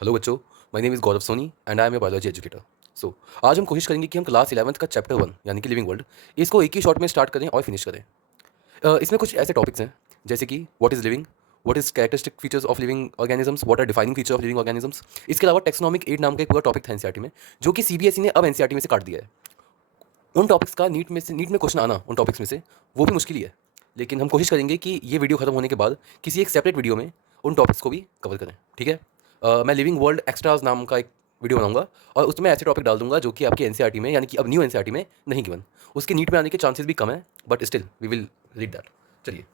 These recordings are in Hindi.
हेलो बच्चों, my name is Gaurav Soni and I am a biology educator. So आज हम कोशिश करेंगे कि हम क्लास 11th का चैप्टर 1 यानी कि लिविंग वर्ल्ड इसको एक ही शॉट में स्टार्ट करें और फिनिश करें। इसमें कुछ ऐसे टॉपिक्स हैं जैसे कि what is living, what is characteristic features of living organisms, what are defining feature of living organisms. इसके अलावा टेक्सोनॉमिक एड नाम का एक पूरा टॉपिक था एनसीईआरटी में, जो कि सीबीएसई ने अब एनसीईआरटी में से काट दिया है। उन टॉपिक्स का नीट में क्वेश्चन आना उन टॉपिक्स में से वो भी मुश्किल ही है, लेकिन हम कोशिश करेंगे कि ये वीडियो खत्म होने के बाद किसी एक सेपरेट वीडियो में उन टॉपिक्स को भी कवर करें। ठीक है। मैं लिविंग वर्ल्ड एक्स्ट्राज नाम का एक वीडियो बनाऊंगा और उसमें ऐसे टॉपिक डाल दूंगा जो कि आपके एनसीईआरटी में यानी कि अब न्यू एनसीईआरटी में नहीं गिवन। उसके नीट में आने के चांसेस भी कम है, but still we will read that. चलिए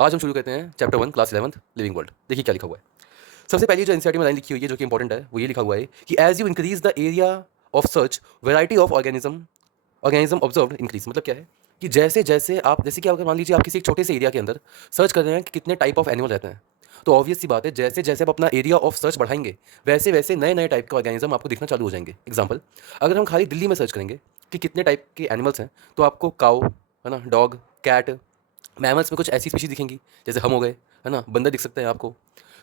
आज हम शुरू करते हैं chapter 1 class 11th living world. देखिए क्या लिखा हुआ है। सबसे पहली जो एनसीईआरटी में लाइन लिखी हुई है जो कि इंपॉर्टेंट है वो ये लिखा हुआ है कि as you increase the area of search variety of organism observed increase. मतलब क्या है कि जैसे जैसे आप जैसे कि अगर मान लीजिए आप किसी एक छोटे से एरिया के अंदर सर्च कर रहे हैं कि कितने टाइप ऑफ एनिमल रहते हैं, तो ऑब्वियस सी बात है जैसे जैसे आप अपना एरिया ऑफ सर्च बढ़ाएंगे वैसे वैसे नए नए टाइप के ऑर्गेनिज्म आपको दिखना चालू हो जाएंगे। एग्जांपल, अगर हम खाली दिल्ली में सर्च करेंगे कि कितने टाइप के एनिमल्स हैं, तो आपको काऊ, है ना, डॉग, कैट, मैमल्स में कुछ ऐसी स्पीशीज दिखेंगी जैसे हम हो गए, है ना, बंदर दिख सकते हैं आपको।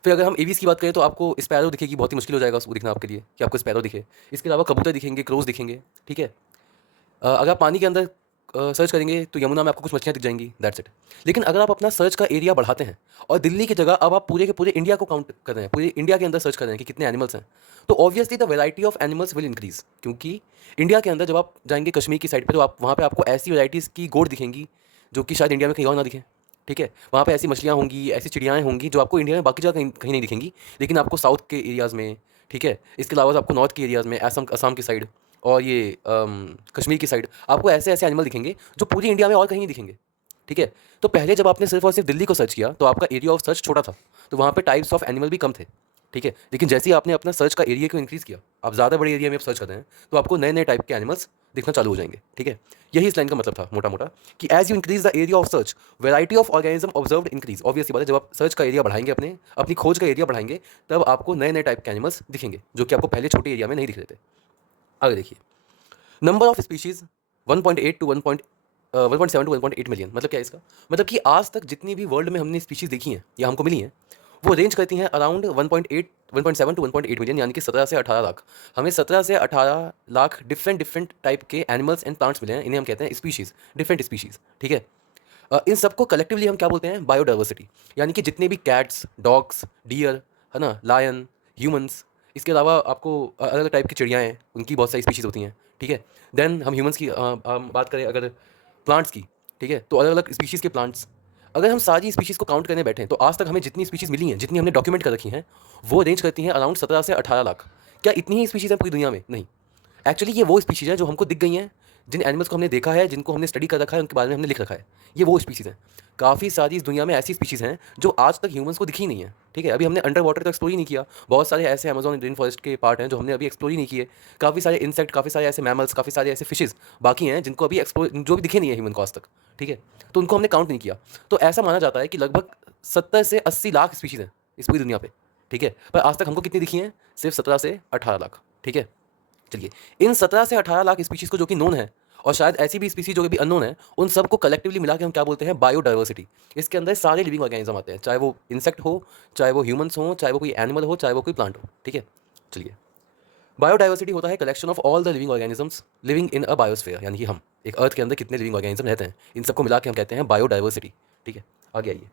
फिर अगर हम एवीज की बात करें तो आपको स्पैरो दिखेगी, बहुत ही मुश्किल हो जाएगा उसको दिखना आपके लिए कि आपको स्पैरो दिखे। इसके अलावा कबूतर दिखेंगे, क्रोज दिखेंगे। ठीक है। अगर आप पानी के अंदर सर्च करेंगे तो यमुना में आपको कुछ मछलियाँ दिख जाएंगी, दैट्स इट। लेकिन अगर आप अपना सर्च का एरिया बढ़ाते हैं और दिल्ली की जगह अब आप पूरे के पूरे इंडिया को काउंट कर रहे हैं, पूरे इंडिया के अंदर सर्च कर रहे हैं कि कितने एनिमल्स हैं, तो obviously the variety of animals will increase. क्योंकि इंडिया के अंदर जब आप जाएंगे कश्मीर की साइड पे तो आप वहाँ पे आपको ऐसी वैराइटीज़ की गोड दिखेंगी जो कि शायद इंडिया में कहीं और ना दिखें। ठीक है। वहाँ पे ऐसी मछलियाँ होंगी, ऐसी चिड़ियाएँ होंगी जो आपको इंडिया में बाकी जगह कहीं कहीं नहीं दिखेंगी, लेकिन आपको साउथ के एरियाज़ में, ठीक है, इसके अलावा आपको नॉर्थ के एरियाज़ में, असम असम की साइड और ये कश्मीर की साइड आपको ऐसे ऐसे एनिमल दिखेंगे जो पूरी इंडिया में और कहीं नहीं दिखेंगे। ठीक है। तो पहले जब आपने सिर्फ और सिर्फ दिल्ली को सर्च किया तो आपका एरिया ऑफ सर्च छोटा था, तो वहाँ पे टाइप्स ऑफ एनिमल भी कम थे। ठीक है। लेकिन जैसे ही आपने अपना सर्च का एरिया को इंक्रीज़ किया, आप ज़्यादा बड़े एरिया में आप सर्च कर रहे हैं, तो आपको नए नए टाइप के एनिमल्स दिखना चालू हो जाएंगे। ठीक है। यही इस लाइन का मतलब था मोटा मोटा, कि as you increase the area of search variety of organism observed increase. Obviously बात है, जब आप सर्च का एरिया बढ़ाएंगे, अपनी खोज का एरिया बढ़ाएंगे, तब आपको नए नए टाइप के एनिमल्स दिखेंगे जो कि आपको पहले छोटे एरिया में नहीं दिख रहे थे। आगे देखिए, number of species 1.8 to 1.7 to 1.8 million. मतलब क्या है इसका मतलब कि आज तक जितनी भी वर्ल्ड में हमने स्पीशीज देखी हैं या हमको मिली हैं, वो रेंज करती हैं अराउंड 1.7 टू 1.8 मिलियन, यानी कि 17 से 18 लाख। हमें 17 से 18 लाख डिफरेंट डिफरेंट टाइप के एनिमल्स एंड प्लांट्स मिले हैं, इन्हें हम कहते हैं स्पीशीज, डिफरेंट स्पीशीज। ठीक है। इन सबको कलेक्टिवली हम क्या बोलते हैं? बायोडाइवर्सिटी। यानी कि जितने भी कैट्स, डॉग्स, डियर, है ना, लायन, ह्यूमंस, इसके अलावा आपको अलग अलग टाइप की चिड़ियाँ हैं, उनकी बहुत सारी स्पीशीज़ होती हैं। ठीक है। देन हम ह्यूमंस की हम बात करें अगर प्लांट्स की, ठीक है, तो अलग अलग स्पीशीज़ के प्लांट्स। अगर हम सारी स्पीशीज़ को काउंट करने बैठें तो आज तक हमें जितनी स्पीशीज़ मिली हैं, जितनी हमने डॉक्यूमेंट कर रखी हैं, वो रेंज करती हैं अराउंड 17 से 18 लाख। क्या इतनी ही स्पीशीज़ हैं पूरी दुनिया में? नहीं। एक्चुअली ये वो स्पीशीज़ हैं जो हमको दिख गई हैं, जिन एनिमल्स को हमने देखा है, जिनको हमने स्टडी कर रखा है, उनके बारे में हमने लिख रखा है। ये वो स्पीशीज़ हैं। काफ़ी सारी इस दुनिया में ऐसी स्पीशीज़ हैं जो आज तक ह्यूमंस को दिखी ही नहीं है। ठीक है। अभी हमने अंडर वाटर तो एक्सप्लोर ही नहीं किया। बहुत सारे ऐसे अमेज़न रेन फॉरेस्ट के पार्ट हैं जो हमने अभी एक्सप्लोर ही नहीं किए। काफ़ी सारे इंसेक्ट, काफ़ी सारे ऐसे मैमल्स, काफ़ी सारे ऐसे फिशेज़ बाकी हैं जिनको अभी एक्सप्लोर, जो भी दिखे नहीं है ह्यूमन को आज तक। ठीक है। तो उनको हमने काउंट नहीं किया। तो ऐसा माना जाता है कि लगभग 70 से 80 लाख स्पीशीज़ हैं इस पूरी दुनिया पे। ठीक है। पर आज तक हमको कितनी दिखी हैं? सिर्फ 17 से 18 लाख। ठीक है। चलिए, इन 17 से 18 लाख स्पीशीज़ को जो कि नोन है, और शायद ऐसी भी स्पीशीज़ जो कि अभी अननोन है, उन सबको कलेक्टिवली मिला के हम क्या बोलते हैं? बायोडाइवर्सिटी। इसके अंदर सारे लिविंग ऑर्गेनिज्म आते हैं, चाहे वो इंसेक्ट हो, चाहे वो ह्यूमन्स हों, चाहे वो कोई एनिमल हो, चाहे वो कोई प्लांट हो। ठीक है। चलिए, बायोडाइवर्सिटी होता है collection of all the living organisms living in a biosphere, यानी कि हम एक अर्थ के अंदर कितने लिविंग ऑर्गेनिज्म रहते हैं, इन सबको मिला के हम कहते हैं बायोडाइवर्सिटी। ठीक है। आगे आइए,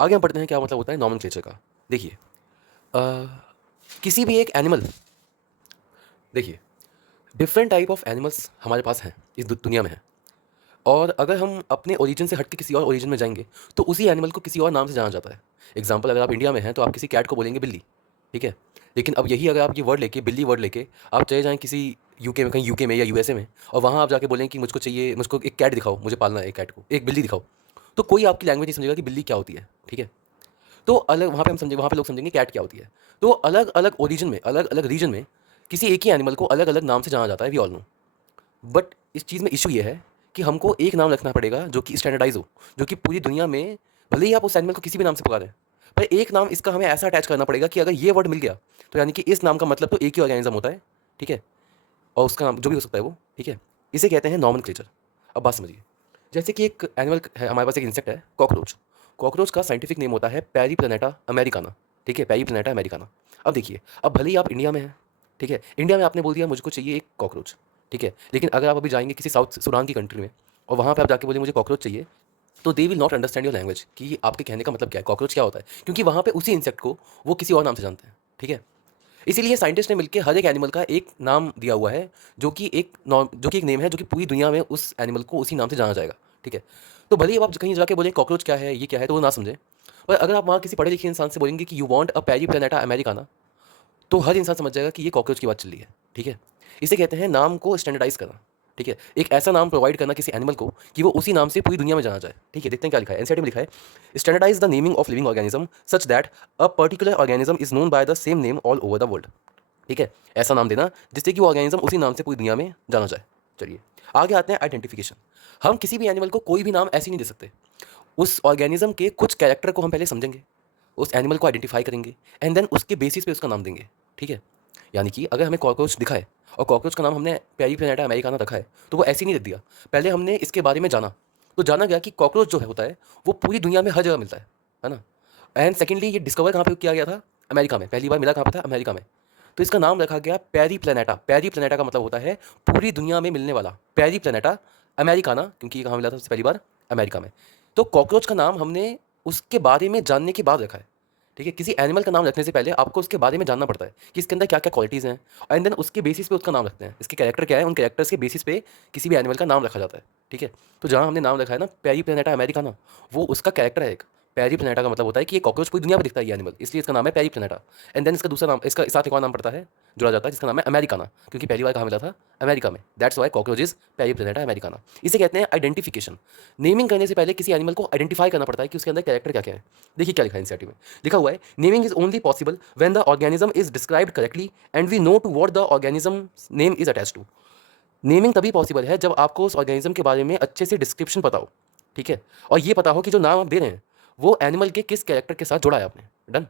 आगे हम पढ़ते हैं क्या मतलब होता है नॉमेनक्लेचर का। देखिए, किसी भी एक एनिमल, देखिए, डिफरेंट टाइप ऑफ एनिमल्स हमारे पास हैं, इस दुनिया में है। और अगर हम अपने ओरिजिन से हट के किसी और ओरिजिन में जाएंगे तो उसी एनिमल को किसी और नाम से जाना जाता है। एग्जाम्पल, अगर आप इंडिया में हैं तो आप किसी कैट को बोलेंगे बिल्ली। ठीक है। लेकिन अब यही अगर आप ये वर्ड लेके, बिल्ली वर्ड लेके, आप चले जाएँ किसी यूके में, कहीं यूके में या यूएसए में, और वहाँ आप जाके बोलें कि मुझको चाहिए, मुझको एक कैट दिखाओ, मुझे पालना है एक कैट को, एक बिल्ली दिखाओ, तो कोई आपकी लैंग्वेज नहीं समझेगा कि बिल्ली क्या होती है। ठीक है। तो अलग वहाँ पे हम समझे, वहाँ पे लोग समझेंगे कैट क्या होती है। तो अलग अलग ओरिजिन में, अलग अलग रीजन में किसी एक ही एनिमल को अलग अलग नाम से जाना जाता है, वी ऑल नो। बट इस चीज़ में इशू ये है कि हमको एक नाम रखना पड़ेगा जो कि स्टैंडर्डाइज हो, जो कि पूरी दुनिया में, भले ही आप उस एनिमल को किसी भी नाम से पुकारें, पर एक नाम इसका हमें ऐसा अटैच करना पड़ेगा कि अगर ये वर्ड मिल गया तो यानी कि इस नाम का मतलब तो एक ही ऑर्गेनिज्म होता है। ठीक है। और उसका नाम जो भी हो सकता है वो। ठीक है। इसे कहते हैं नॉमेनक्लेचर। अब बात समझिए, जैसे कि एक एनिमल है हमारे पास, एक इंसेक्ट है कॉकरोच। कॉकरोच का साइंटिफिक नेम होता है पेरीप्लैनेटा अमेरिकाना। ठीक है, पेरीप्लैनेटा अमेरिकाना। अब देखिए, अब भले ही आप इंडिया में हैं, ठीक है? इंडिया में आपने बोल दिया मुझको चाहिए एक कॉकरोच, ठीक है? लेकिन अगर आप अभी जाएँगे किसी साउथ सूडान की कंट्री में और वहाँ पे आप जाके बोले मुझे कॉकरोच चाहिए, तो they will not understand your language कि आपके कहने का मतलब क्या है, कॉकरोच क्या होता है? क्योंकि वहाँ पे उसी इंसेक्ट को वो किसी और नाम से जानते हैं, ठीक है? इसीलिए साइंटिस्ट ने मिलके हर एक एनिमल का एक नाम दिया हुआ है, जो कि एक नेम है, जो कि पूरी दुनिया में उस एनिमल को उसी नाम से जाना जाएगा, ठीक है? तो भले ही अब आप कहीं जाके बोलें कॉकरोच क्या है, ये क्या है, तो वो ना समझें। पर अगर आप वहाँ किसी पढ़े लिखे इंसान से बोलेंगे कि you want a Periplaneta Americana, तो हर इंसान समझ जाएगा कि ये कॉकरोच की बात चल रही है, ठीक है? इसे कहते हैं नाम को स्टैंडर्डाइज़ करना, ठीक है? एक ऐसा नाम प्रोवाइड करना किसी एनिमल को कि वो उसी नाम से पूरी दुनिया में जाना जाए, ठीक है? देखते हैं क्या लिखा है, एनसीईआरटी में लिखा है, standardise the naming of living organism such that a particular organism is known by the same name all over the world. ठीक है? ऐसा नाम देना जिससे कि वो ऑर्गेनिज्म उसी नाम से पूरी दुनिया में जाना जाए। चलिए, आगे आते हैं आइडेंटिफिकेशन। हम किसी भी एनिमल को कोई भी नाम ऐसे ही नहीं दे सकते। उस ऑर्गेनिज्म के कुछ कैरेक्टर को हम पहले समझेंगे, उस एनिमल को आइडेंटिफाई करेंगे एंड देन उसके बेसिस पे उसका नाम देंगे, ठीक है? यानी कि अगर हमें कॉकरोच दिखा है और कॉकरोच का नाम हमने पेरीप्लैनेटा अमेरिकाना रखा है, तो वो ऐसे ही नहीं रख दिया। पहले हमने इसके बारे में जाना, तो जाना गया कि कॉकरोच जो है होता है, वो पूरी दुनिया में हर जगह मिलता है ना? एंड सेकेंडली ये डिस्कवर कहाँ पे किया गया था? अमेरिका में, पहली बार मिला कहाँ पे था? अमेरिका में। तो इसका नाम रखा गया पेरीप्लैनेटा। पेरीप्लैनेटा का मतलब होता है पूरी दुनिया में मिलने वाला। पेरीप्लैनेटा अमेरिकाना, क्योंकि ये कहाँ मिला था सबसे पहली बार? अमेरिका में। तो कॉकरोच का नाम हमने उसके बारे में जानने के बाद रखा है, ठीक है? किसी एनिमल का नाम रखने से पहले आपको उसके बारे में जानना पड़ता है कि इसके अंदर क्या-क्या क्वालिटीज़ हैं एंड देन उसके बेसिस पे उसका नाम रखते हैं। इसके कैरेक्टर क्या है, उन कैरेक्टर्स के बेसिस पे किसी भी एनिमल का नाम रखा जाता है, ठीक है? तो जहाँ हमने नाम रखा है ना पेरीप्लैनेटा अमेरिकाना, वो उसका कैरेक्टर है एक। पेरीप्लैनेटा का मतलब होता है कि ये कॉकरोच पूरी दुनिया में दिखता है ये एनिमल, इसलिए इसका नाम है पेरीप्लैनेटा। एंड देन इसका दूसरा नाम, इसका साथ एक और नाम पड़ता है, जुड़ा जाता है, जिसका नाम है अमेरिकाना, क्योंकि पहली बार कहाँ मिला था? अमेरिका में। That's why cockroach is Periplaneta Americana. इसे कहते हैं आइडेंटिफिकेशन। नेमिंग करने से पहले किसी एनिमल को आइडेंटिफाई करना पड़ता है कि उसके अंदर कैरेक्टर क्या-क्या है। देखिए क्या लिखा है एनसीईआरटी में। लिखा हुआ है, naming is only possible when the organism is described correctly and we know to what the organism's name is attached to. Naming तभी पॉसिबल है जब आपको उस ऑर्गेनिज्म के बारे में अच्छे से डिस्क्रिप्शन पता हो, ठीक है? और ये पता हो कि जो नाम आप दे रहे हैं, वो एनिमल के किस कैरेक्टर के साथ जुड़ा है आपने। डन?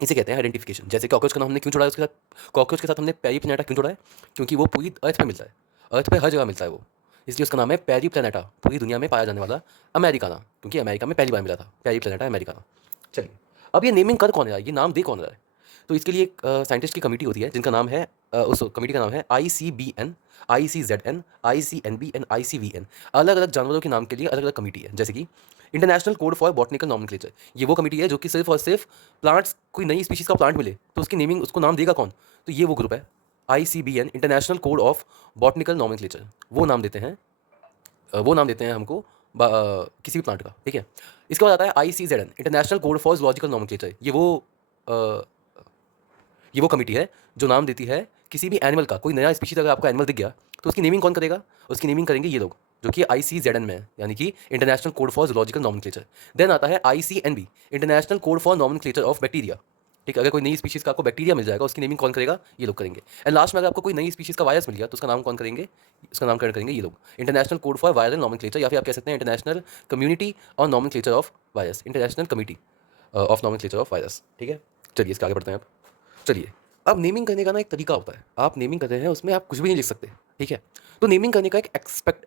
इसे कहते हैं आइडेंटिफिकेशन। जैसे कॉकरोच का नाम हमने क्यों जोड़ा है उसके साथ? कॉकरोच के साथ हमने पेरीप्लैनेटा क्यों जोड़ा है? क्योंकि वो पूरी अर्थ पे मिलता है। अर्थ पे हर जगह मिलता है वो। इसलिए उसका नाम है पेरीप्लैनेटा, पूरी दुनिया में पाया जाने वाला अमेरिकाना, क्योंकि अमेरिका में पहली बार मिला था, पेरीप्लैनेटा अमेरिकाना। चलिए, अब ये नेमिंग कर कौन रहा है? ये नाम दे कौन रहा है? तो इसके लिए एक साइंटिस्ट की कमिटी होती है जिनका नाम है, उस कमिटी का नाम है आईसीबीएन, आईसीजेडएन, आईसीएनबी एंड आईसीवीएन। अलग-अलग जानवरों के नाम के लिए अलग-अलग कमिटी है, जैसे कि international code for botanical nomenclature. ये वो कमिटी है जो कि सिर्फ़ और सिर्फ़ प्लांट्स, कोई नई स्पीशीज़ का प्लांट मिले, तो उसकी नेमिंग, उसको नाम देगा कौन? तो ये वो ग्रुप है, ICBN, international code of botanical nomenclature. वो नाम देते हैं हमको किसी भी प्लांट का, ठीक है? इसके बाद आता है ICZN, international code for zoological nomenclature. अ ये वो कमिटी है जो नाम देती है किसी भी एनिमल का। कोई नया स्पीशीज़ अगर आपको एनिमल दिख गया, तो उसकी नेमिंग कौन करेगा? उसकी नेमिंग करेंगे ये लोग, जो कि आईसीजेडएन में है, यानी कि international code for zoological nomenclature. Then आता है ICNB, international code for nomenclature of bacteria. ठीक है? अगर कोई नई स्पीशीज़ का आपको बैक्टीरिया मिल जाएगा, उसकी नेमिंग कौन करेगा? ये लोग करेंगे। एंड लास्ट में अगर आपको कोई नई स्पीशीज़ का वायरस मिल गया, तो उसका नाम कौन करेंगे? उसका नामकरण करेंगे ये लोग, international code for viral nomenclature, या फिर आप कह सकते हैं international community on nomenclature of virus, international committee of nomenclature of virus. ठीक है? चलिए इसके आगे बढ़ते हैं अब। चलिए, अब नेमिंग करने का ना एक तरीका होता है। आप नेमिंग कर रहे हैं, उसमें आप कुछ भी नहीं लिख सकते, ठीक है? तो नेमिंग करने का एक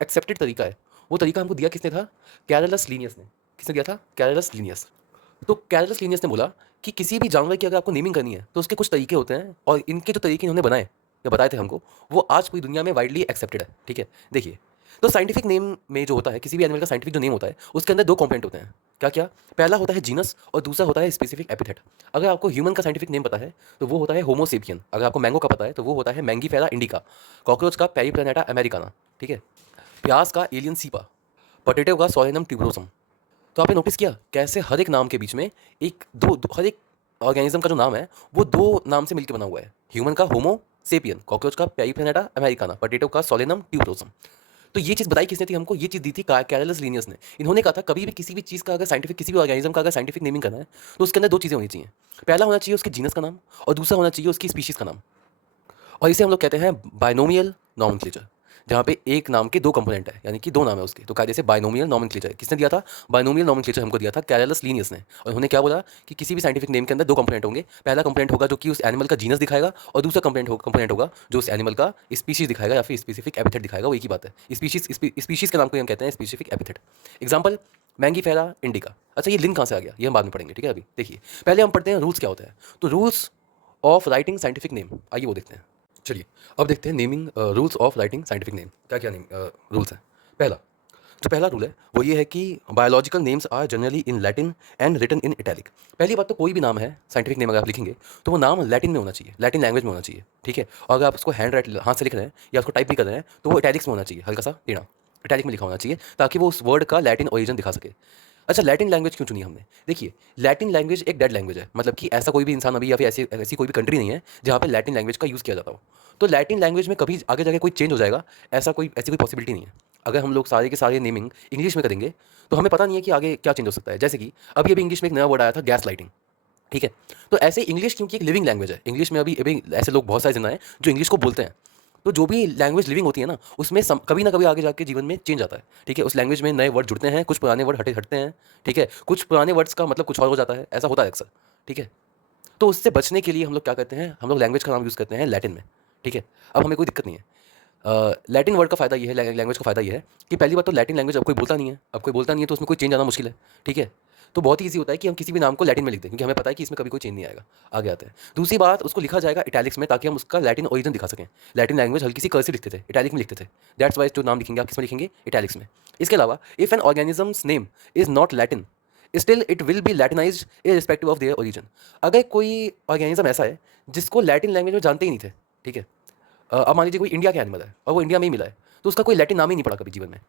एक्सेप्टेड तरीका है। वो तरीका हमको दिया किसने था? कैरलस लीनियस ने। किसने दिया था? Carlos Linnaeus. तो कैरलस लीनियस ने बोला कि किसी भी जानवर की अगर आपको नेमिंग करनी है, तो उसके कुछ तरीके होते हैं, और इनके जो तरीके इन्होंने बनाए या बताए थे हमको, वो आज पूरी दुनिया में वाइडली एक्सेप्टेड है, ठीक है? देखिए, तो साइंटिफिक नेम में जो होता है, किसी भी एनिमल का साइंटिफिक जो नेम होता है, उसके अंदर 2 कंपोनेंट होते हैं। क्या-क्या? पहला होता है जीनस और दूसरा होता है स्पेसिफिक एपिथेट। अगर आपको ह्यूमन का साइंटिफिक नेम पता है, तो वो होता है होमो सेपियन। अगर आपको मैंगो का पता है, तो वो होता है मैंगीफेरा इंडिका। कॉकरोच का पेरीप्लैनेटा अमेरिकाना, ठीक है? प्याज का एलियन सीपा। पोटैटो का सोलेनम ट्यूबरोसम। तो आपने नोटिस किया कैसे हर एक नाम के बीच में एक दो, हर एक ऑर्गेनिज्म का जो नाम है वो 2 नाम से मिलकर बना हुआ है। ह्यूमन का होमो सेपियन, कॉकरोच का पेरीप्लैनेटा अमेरिकाना, पोटैटो का सोलेनम ट्यूबरोसम। तो ये चीज़ बताई किसने थी हमको? ये चीज़ दी थी कैरलस लीनियस ने। इन्होंने कहा था कभी भी किसी भी चीज़ का अगर साइंटिफिक, किसी भी ऑर्गेनिज्म का अगर साइंटिफिक नेमिंग करना है, तो उसके अंदर 2 चीज़ें होनी चाहिए। पहला होना चाहिए उसके जीनस का नाम, और दूसरा होना चाहिए उसकी स्पीशीज़ का नाम। और इसे हम लोग कहते हैं बायनोमियल नॉमेनक्लेचर, जहाँ पे एक नाम के 2 कंपोनेंट है, यानी कि 2 नाम है उसके, तो कायदे से बायनोमियल नॉमेनक्लेचर। किसने दिया था? बायनोमियल नॉमेनक्लेचर हमको दिया था कैरलस लीनियस ने। और उन्होंने क्या बोला कि किसी भी साइंटिफिक नेम के अंदर 2 कंपोनेंट होंगे। पहला कंपोनेंट होगा जो कि उस एनिमल का जीनस दिखाएगा, और दूसरा कंपोनेंट होगा जो उस एनिमल का स्पीशीज़ दिखाएगा या फिर स्पेसिफिक एपिथेट दिखाएगा। वो एक ही बात है। स्पीशीज़ के नाम को हम कहते हैं specific epithet. Example, Mangifera indica. अच्छा, ये लिंक कहाँ से आ गया? ये हम बाद में पढ़ेंगे, ठीक है? अभी देखिए, पहले हम पढ़ते हैं रूल्स क्या होता है। तो rules of writing scientific name, आइए वो देखते हैं। चलिए अब देखते हैं naming rules of writing scientific name. क्या क्या नेम रूल्स हैं। पहला, जो पहला रूल है वो ये है कि biological names are generally in Latin and written in italic. पहली बात तो कोई भी नाम है साइंटिफिक नेम अगर आप लिखेंगे तो वो नाम लैटिन में होना चाहिए, लैटिन लैंग्वेज में होना चाहिए, ठीक है। और अगर आप उसको हैंड राइट हाथ से लिख रहे हैं या उसको टाइप भी कर रहे हैं तो वो इटैलिक्स में होना चाहिए, हल्का सा टेढ़ा इटैलिक में लिखा होना चाहिए, ताकि वो उस वर्ड का लैटिन ओरिजिन दिखा सके। अच्छा, लैटिन लैंग्वेज क्यों चुनी हमने? देखिए, लैटिन लैंग्वेज एक डेड लैंग्वेज है, मतलब कि ऐसा कोई भी इंसान अभी या फिर ऐसी ऐसी कोई भी कंट्री नहीं है जहाँ पे लैटिन लैंग्वेज का यूज़ किया जाता हो। तो लैटिन लैंग्वेज में कभी आगे जाके कोई चेंज हो जाएगा, ऐसी कोई पॉसिबिलिटी नहीं है। अगर हम लोग सारे के सारे नेमिंग इंग्लिश में करेंगे तो हमें पता नहीं है कि आगे क्या चेंज हो सकता है। जैसे कि अभी अभी इंग्लिश में एक नया वर्ड आया था, गैस लाइटिंग, ठीक है। तो ऐसे इंग्लिश क्योंकि एक लिविंग लैंग्वेज है, इंग्लिश में अभी अभी ऐसे लोग बहुत सारे जिंदा हैं जो इंग्लिश को बोलते हैं। तो जो भी लैंग्वेज लिविंग होती है ना, उसमें कभी ना कभी आगे जाके जीवन में चेंज आता है, ठीक है। उस लैंग्वेज में नए वर्ड जुड़ते हैं, कुछ पुराने वर्ड हटते हैं, ठीक है। कुछ पुराने वर्ड्स का मतलब कुछ और हो जाता है, ऐसा होता है अक्सर, ठीक है। तो उससे बचने के लिए हम लोग क्या करते हैं, हम लोग लैंग्वेज का नाम यूज़ करते हैं लैटिन में, ठीक है। अब हमें कोई दिक्कत नहीं है। लैटिन वर्ड का फ़ायदा ये है, लैंग्वेज का फ़ायदा ये है कि पहली बात तो लैटिन लैंग्वेज अब कोई बोलता नहीं है, अब कोई बोलता नहीं है तो उसमें कोई चेंज आना मुश्किल है, ठीक है। तो बहुत ही ईज़ी होता है कि हम किसी भी नाम को लैटिन में लिख दें, क्योंकि हमें पता है कि इसमें कभी कोई चेंज नहीं आएगा। आगे आते हैं, दूसरी बात, उसको लिखा जाएगा इटैलिक्स में, ताकि हम उसका लैटिन ओरिजिन दिखा सकें। लैटिन लैंग्वेज हल्की सी कर्सिव लिखते थे, इटैलिक में लिखते थे। दैट्स वाइज जो नाम लिखेंगे आप किस में लिखेंगे, इटैलिक्स में। इसके अलावा if an organism's name is not Latin still it will be Latinized irrespective of their origin. अगर कोई ऑर्गेनिज्म ऐसा है जिसको लैटिन लैंग्वेज में जानते ही नहीं थे, ठीक है। अब मान लीजिए कोई इंडिया का एनिमल है और वो इंडिया में ही मिला है, तो उसका कोई लैटिन नाम ही नहीं पड़ा कभी जीवन में,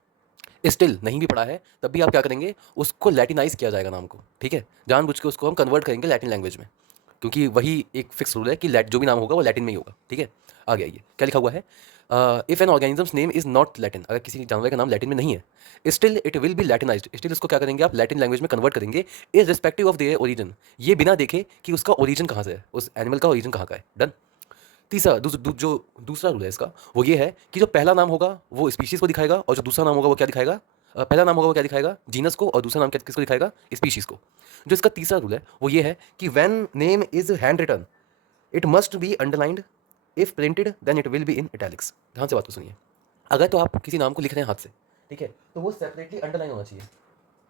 स्टिल नहीं भी पड़ा है, तब भी आप क्या करेंगे, उसको लैटिनाइज किया जाएगा नाम को, ठीक है। जानबूझ के उसको हम कन्वर्ट करेंगे लैटिन लैंग्वेज में, क्योंकि वही एक फिक्स रूल है कि जो भी नाम होगा वो लैटिन में ही होगा, ठीक है। आगे आइए, क्या लिखा हुआ है, if an organism's name is not Latin, अगर किसी जानवर का नाम लैटिन में नहीं है, still it will be Latinized, still उसको क्या करेंगे आप, लैटिन लैंग्वेज में कन्वर्ट करेंगे, irrespective of their origin, ये बिना देखे कि उसका ओरिजिन कहाँ से है, उस एनिमल का ओरिजिन कहाँ का है। डन। तीसरा जो दूसरा रूल है इसका, वो ये है कि जो पहला नाम होगा वो स्पीशीज़ को दिखाएगा, और जो दूसरा नाम होगा वो क्या दिखाएगा, पहला नाम होगा वो क्या दिखाएगा, जीनस को, और दूसरा नाम क्या किसको दिखाएगा, स्पीशीज़ को। जो इसका तीसरा रूल है वो ये है कि when name is hand written it must be underlined, if printed then it will be in italics. ध्यान से बात को सुनिए, अगर तो आप किसी नाम को लिख रहे हैं हाथ से, ठीक है, तो वो सेपरेटली अंडरलाइन होना चाहिए,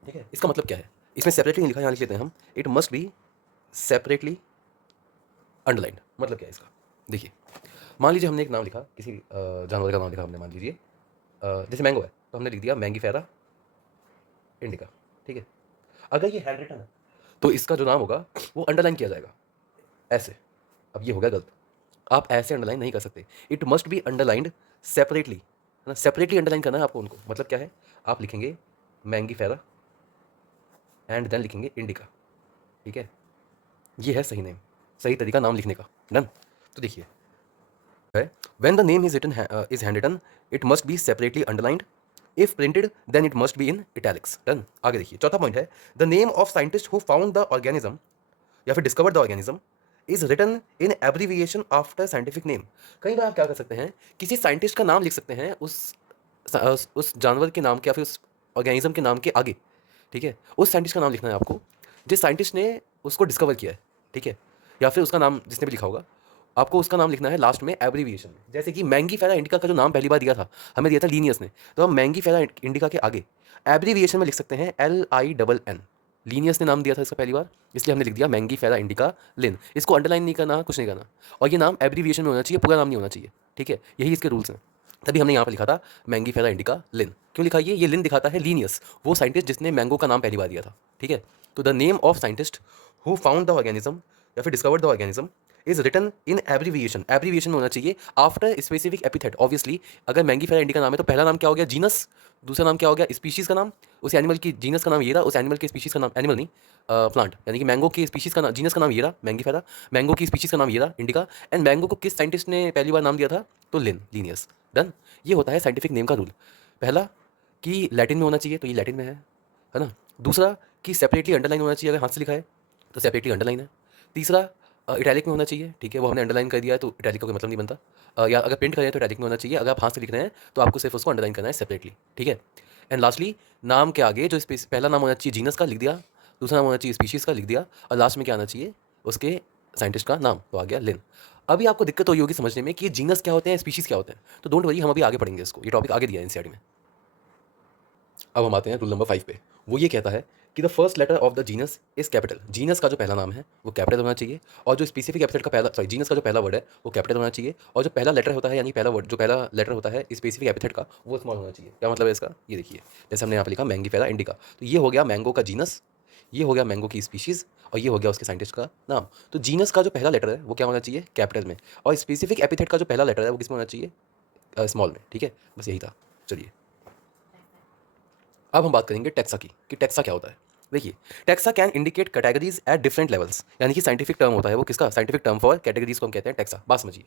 ठीक है। इसका मतलब क्या है, इसमें सेपरेटली नहीं लिखा, यहाँ लिख लेते हैं हम, it must B separately underlined. मतलब क्या है इसका, देखिए, मान लीजिए हमने एक नाम लिखा, किसी जानवर का नाम लिखा हमने, मान लीजिए जैसे मैंगो है, तो हमने लिख दिया मैंगीफेरा इंडिका, ठीक है। अगर ये हैंड रिटन है तो इसका जो नाम होगा वो अंडरलाइन किया जाएगा ऐसे। अब ये हो गया गलत, आप ऐसे अंडरलाइन नहीं कर सकते, it must be underlined separately, है ना, सेपरेटली अंडरलाइन करना है आपको उनको। मतलब क्या है, आप लिखेंगे मैंगीफेरा एंड देन लिखेंगे इंडिका, ठीक है। ये है सही नेम, सही तरीका नाम लिखने का। डन। तो देखिए, when the name is written is handwritten it must be separately underlined, if printed then it must be in italics। Done. आगे देखिए, चौथा पॉइंट है, the name of scientist who found the organism या फिर discovered the organism is written in abbreviation after scientific name। कई बार आप क्या कर सकते हैं, किसी साइंटिस्ट का नाम लिख सकते हैं उस जानवर के नाम के या फिर उस ऑर्गेनिज्म के नाम के आगे, ठीक है। उस साइंटिस्ट का नाम लिखना है आपको जिस साइंटिस्ट ने उसको डिस्कवर किया है, ठीक है। या फिर उसका नाम जिसने भी लिखा होगा, आपको उसका नाम लिखना है लास्ट में एब्रीविएशन में। जैसे कि मैंगीफेरा इंडिका का जो नाम पहली बार दिया था, हमें दिया था लीनियस ने, तो हम मैंगीफेरा इंडिका के आगे एब्रीविएशन में लिख सकते हैं LINN। लीनियस ने नाम दिया था इसका पहली बार, इसलिए हमने लिख दिया मैंगीफेरा इंडिका लिन। इसको अंडरलाइन नहीं करना, कुछ नहीं करना, और ये नाम एब्रीविएशन में होना चाहिए, पूरा नाम नहीं होना चाहिए, ठीक है। यही इसके रूल्स हैं। तभी हमने यहाँ पर लिखा था मैंगीफेरा इंडिका लिन। क्यों लिखा ये लिन दिखाता है लीनियस, वो साइंटिस्ट जिसने मैंगो का नाम पहली बार दिया था, ठीक है। तो the name of scientist who found the organism या फिर discovered the organism is written in abbreviation, abbreviation होना चाहिए आफ्टर स्पेसिफिक एपिथेट। ऑब्वियसली अगर मैंगीफेरा इंडिका नाम है तो पहला नाम क्या हो गया, जीनस, दूसरा नाम क्या हो गया, स्पीशीज़ का नाम, उस एनिमल की जीनस का नाम ये रहा, उस एनिमल की स्पीशीज़ का नाम, एनिमल नहीं प्लांट, यानी कि मैंगो की स्पीशीज़ का नाम, जीनस का नाम ये रहा मैंगीफेरा, मैंगो की स्पीशीज़ का नाम ये रहा इंडिका, एंड मैंगो को किस साइंटिस्ट ने पहली बार नाम दिया था, तो लिन, लीनियस। डन। ये होता है साइंटिफिक नेम का रूल। पहला कि लैटिन में होना चाहिए, तो ये लैटिन में है ना। दूसरा कि सेपरेटली अंडरलाइन होना चाहिए, अगर हाथ से लिखा है तो सेपरेटली अंडरलाइन है। तीसरा इटैलिक में होना चाहिए, ठीक है, वो हमने अंडरलाइन कर दिया है तो इटैलिक का कोई मतलब नहीं बनता। या अगर प्रिंट कर रहे हैं तो इटैलिक में होना चाहिए, अगर आप हाथ से लिख रहे हैं तो आपको सिर्फ उसको अंडरलाइन करना है सेपरेटली, ठीक है। एंड लास्टली, नाम के आगे जो पहला नाम होना चाहिए जीनस का लिख दिया, दूसरा नाम होना चाहिए स्पीशीज़ का लिख दिया, और लास्ट में क्या आना चाहिए, उसके साइंटिस्ट का नाम, तो आ गया लिन। अभी आपको दिक्कत हुई होगी समझने में कि जीनस क्या होते हैं, स्पीशीज़ क्या होते हैं, तो डोंट वरी, हम अभी आगे पढ़ेंगे इसको, ये टॉपिक आगे दिया है एनसीईआरटी में। अब हम आते हैं रूल नंबर 5 पे। वो ये कहता है कि the first letter of the genus is capital. Genus का जो पहला नाम है वो कैपिटल होना चाहिए, और जो स्पेसिफिक एपिथेट का पहला जीनस का जो पहला वर्ड है वो कैपिटल होना चाहिए, और जो पहला लेटर होता है यानी पहला वर्ड जो पहला लेटर होता है स्पेसिफिक एपिथेट का वो स्मॉल होना चाहिए। क्या मतलब है इसका? ये देखिए, जैसे हमने यहाँ पे लिखा मैंगीफेरा इंडिका, तो ये हो गया मैंगो का जीनस, ये हो गया मैंगो की स्पीशीज़, और ये हो गया उसके साइंटिस्ट का नाम। तो जीनस का जो पहला लेटर है वो क्या होना चाहिए? कैपिटल में, और स्पेसिफिक एपिथेट का जो पहला लेटर है वो किसमें होना चाहिए? स्मॉल में। ठीक है, बस यही था। चलिए अब हम बात करेंगे टेक्सा की, कि टेक्सा क्या होता है। देखिए, taxa can indicate categories at different levels, यानी कि साइंटिफिक टर्म होता है वो किसका? साइंटिफिक टर्म फॉर कैटेगरीज को हम कहते हैं टेक्सा। बात समझिए,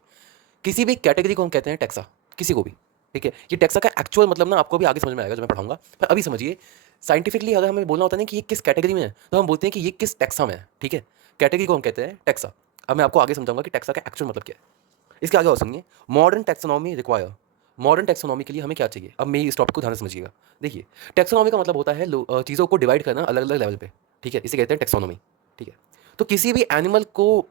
किसी भी कैटेगरी को हम कहते हैं टेक्सा, किसी को भी। ठीक है, ये टेक्सा का एक्चुअल मतलब ना आपको भी आगे समझ में आएगा जब मैं पढ़ाऊंगा, पर अभी समझिए साइंटिफिकली अगर हमें बोलना होता है ना कि ये किस कैटेगरी में है, तो हम बोलते हैं कि ये किस टेक्सा में है। ठीक है, कैटेगरी को हम कहते हैं टेक्सा। अब मैं आपको आगे समझाऊंगा कि टेक्सा का एक्चुअल मतलब क्या है। इसके आगे और सुनिए, modern taxonomy require. Modern taxonomy के लिए हमें क्या चाहिए? अब मेरी इस टॉपिक को ध्यान से समझिएगा। देखिए, टैक्सोनॉमी का मतलब होता है चीज़ों को डिवाइड करना अलग अलग लेवल पे। ठीक है, इसे कहते हैं टैक्सोनॉमी। ठीक है, तो किसी भी एनिमल को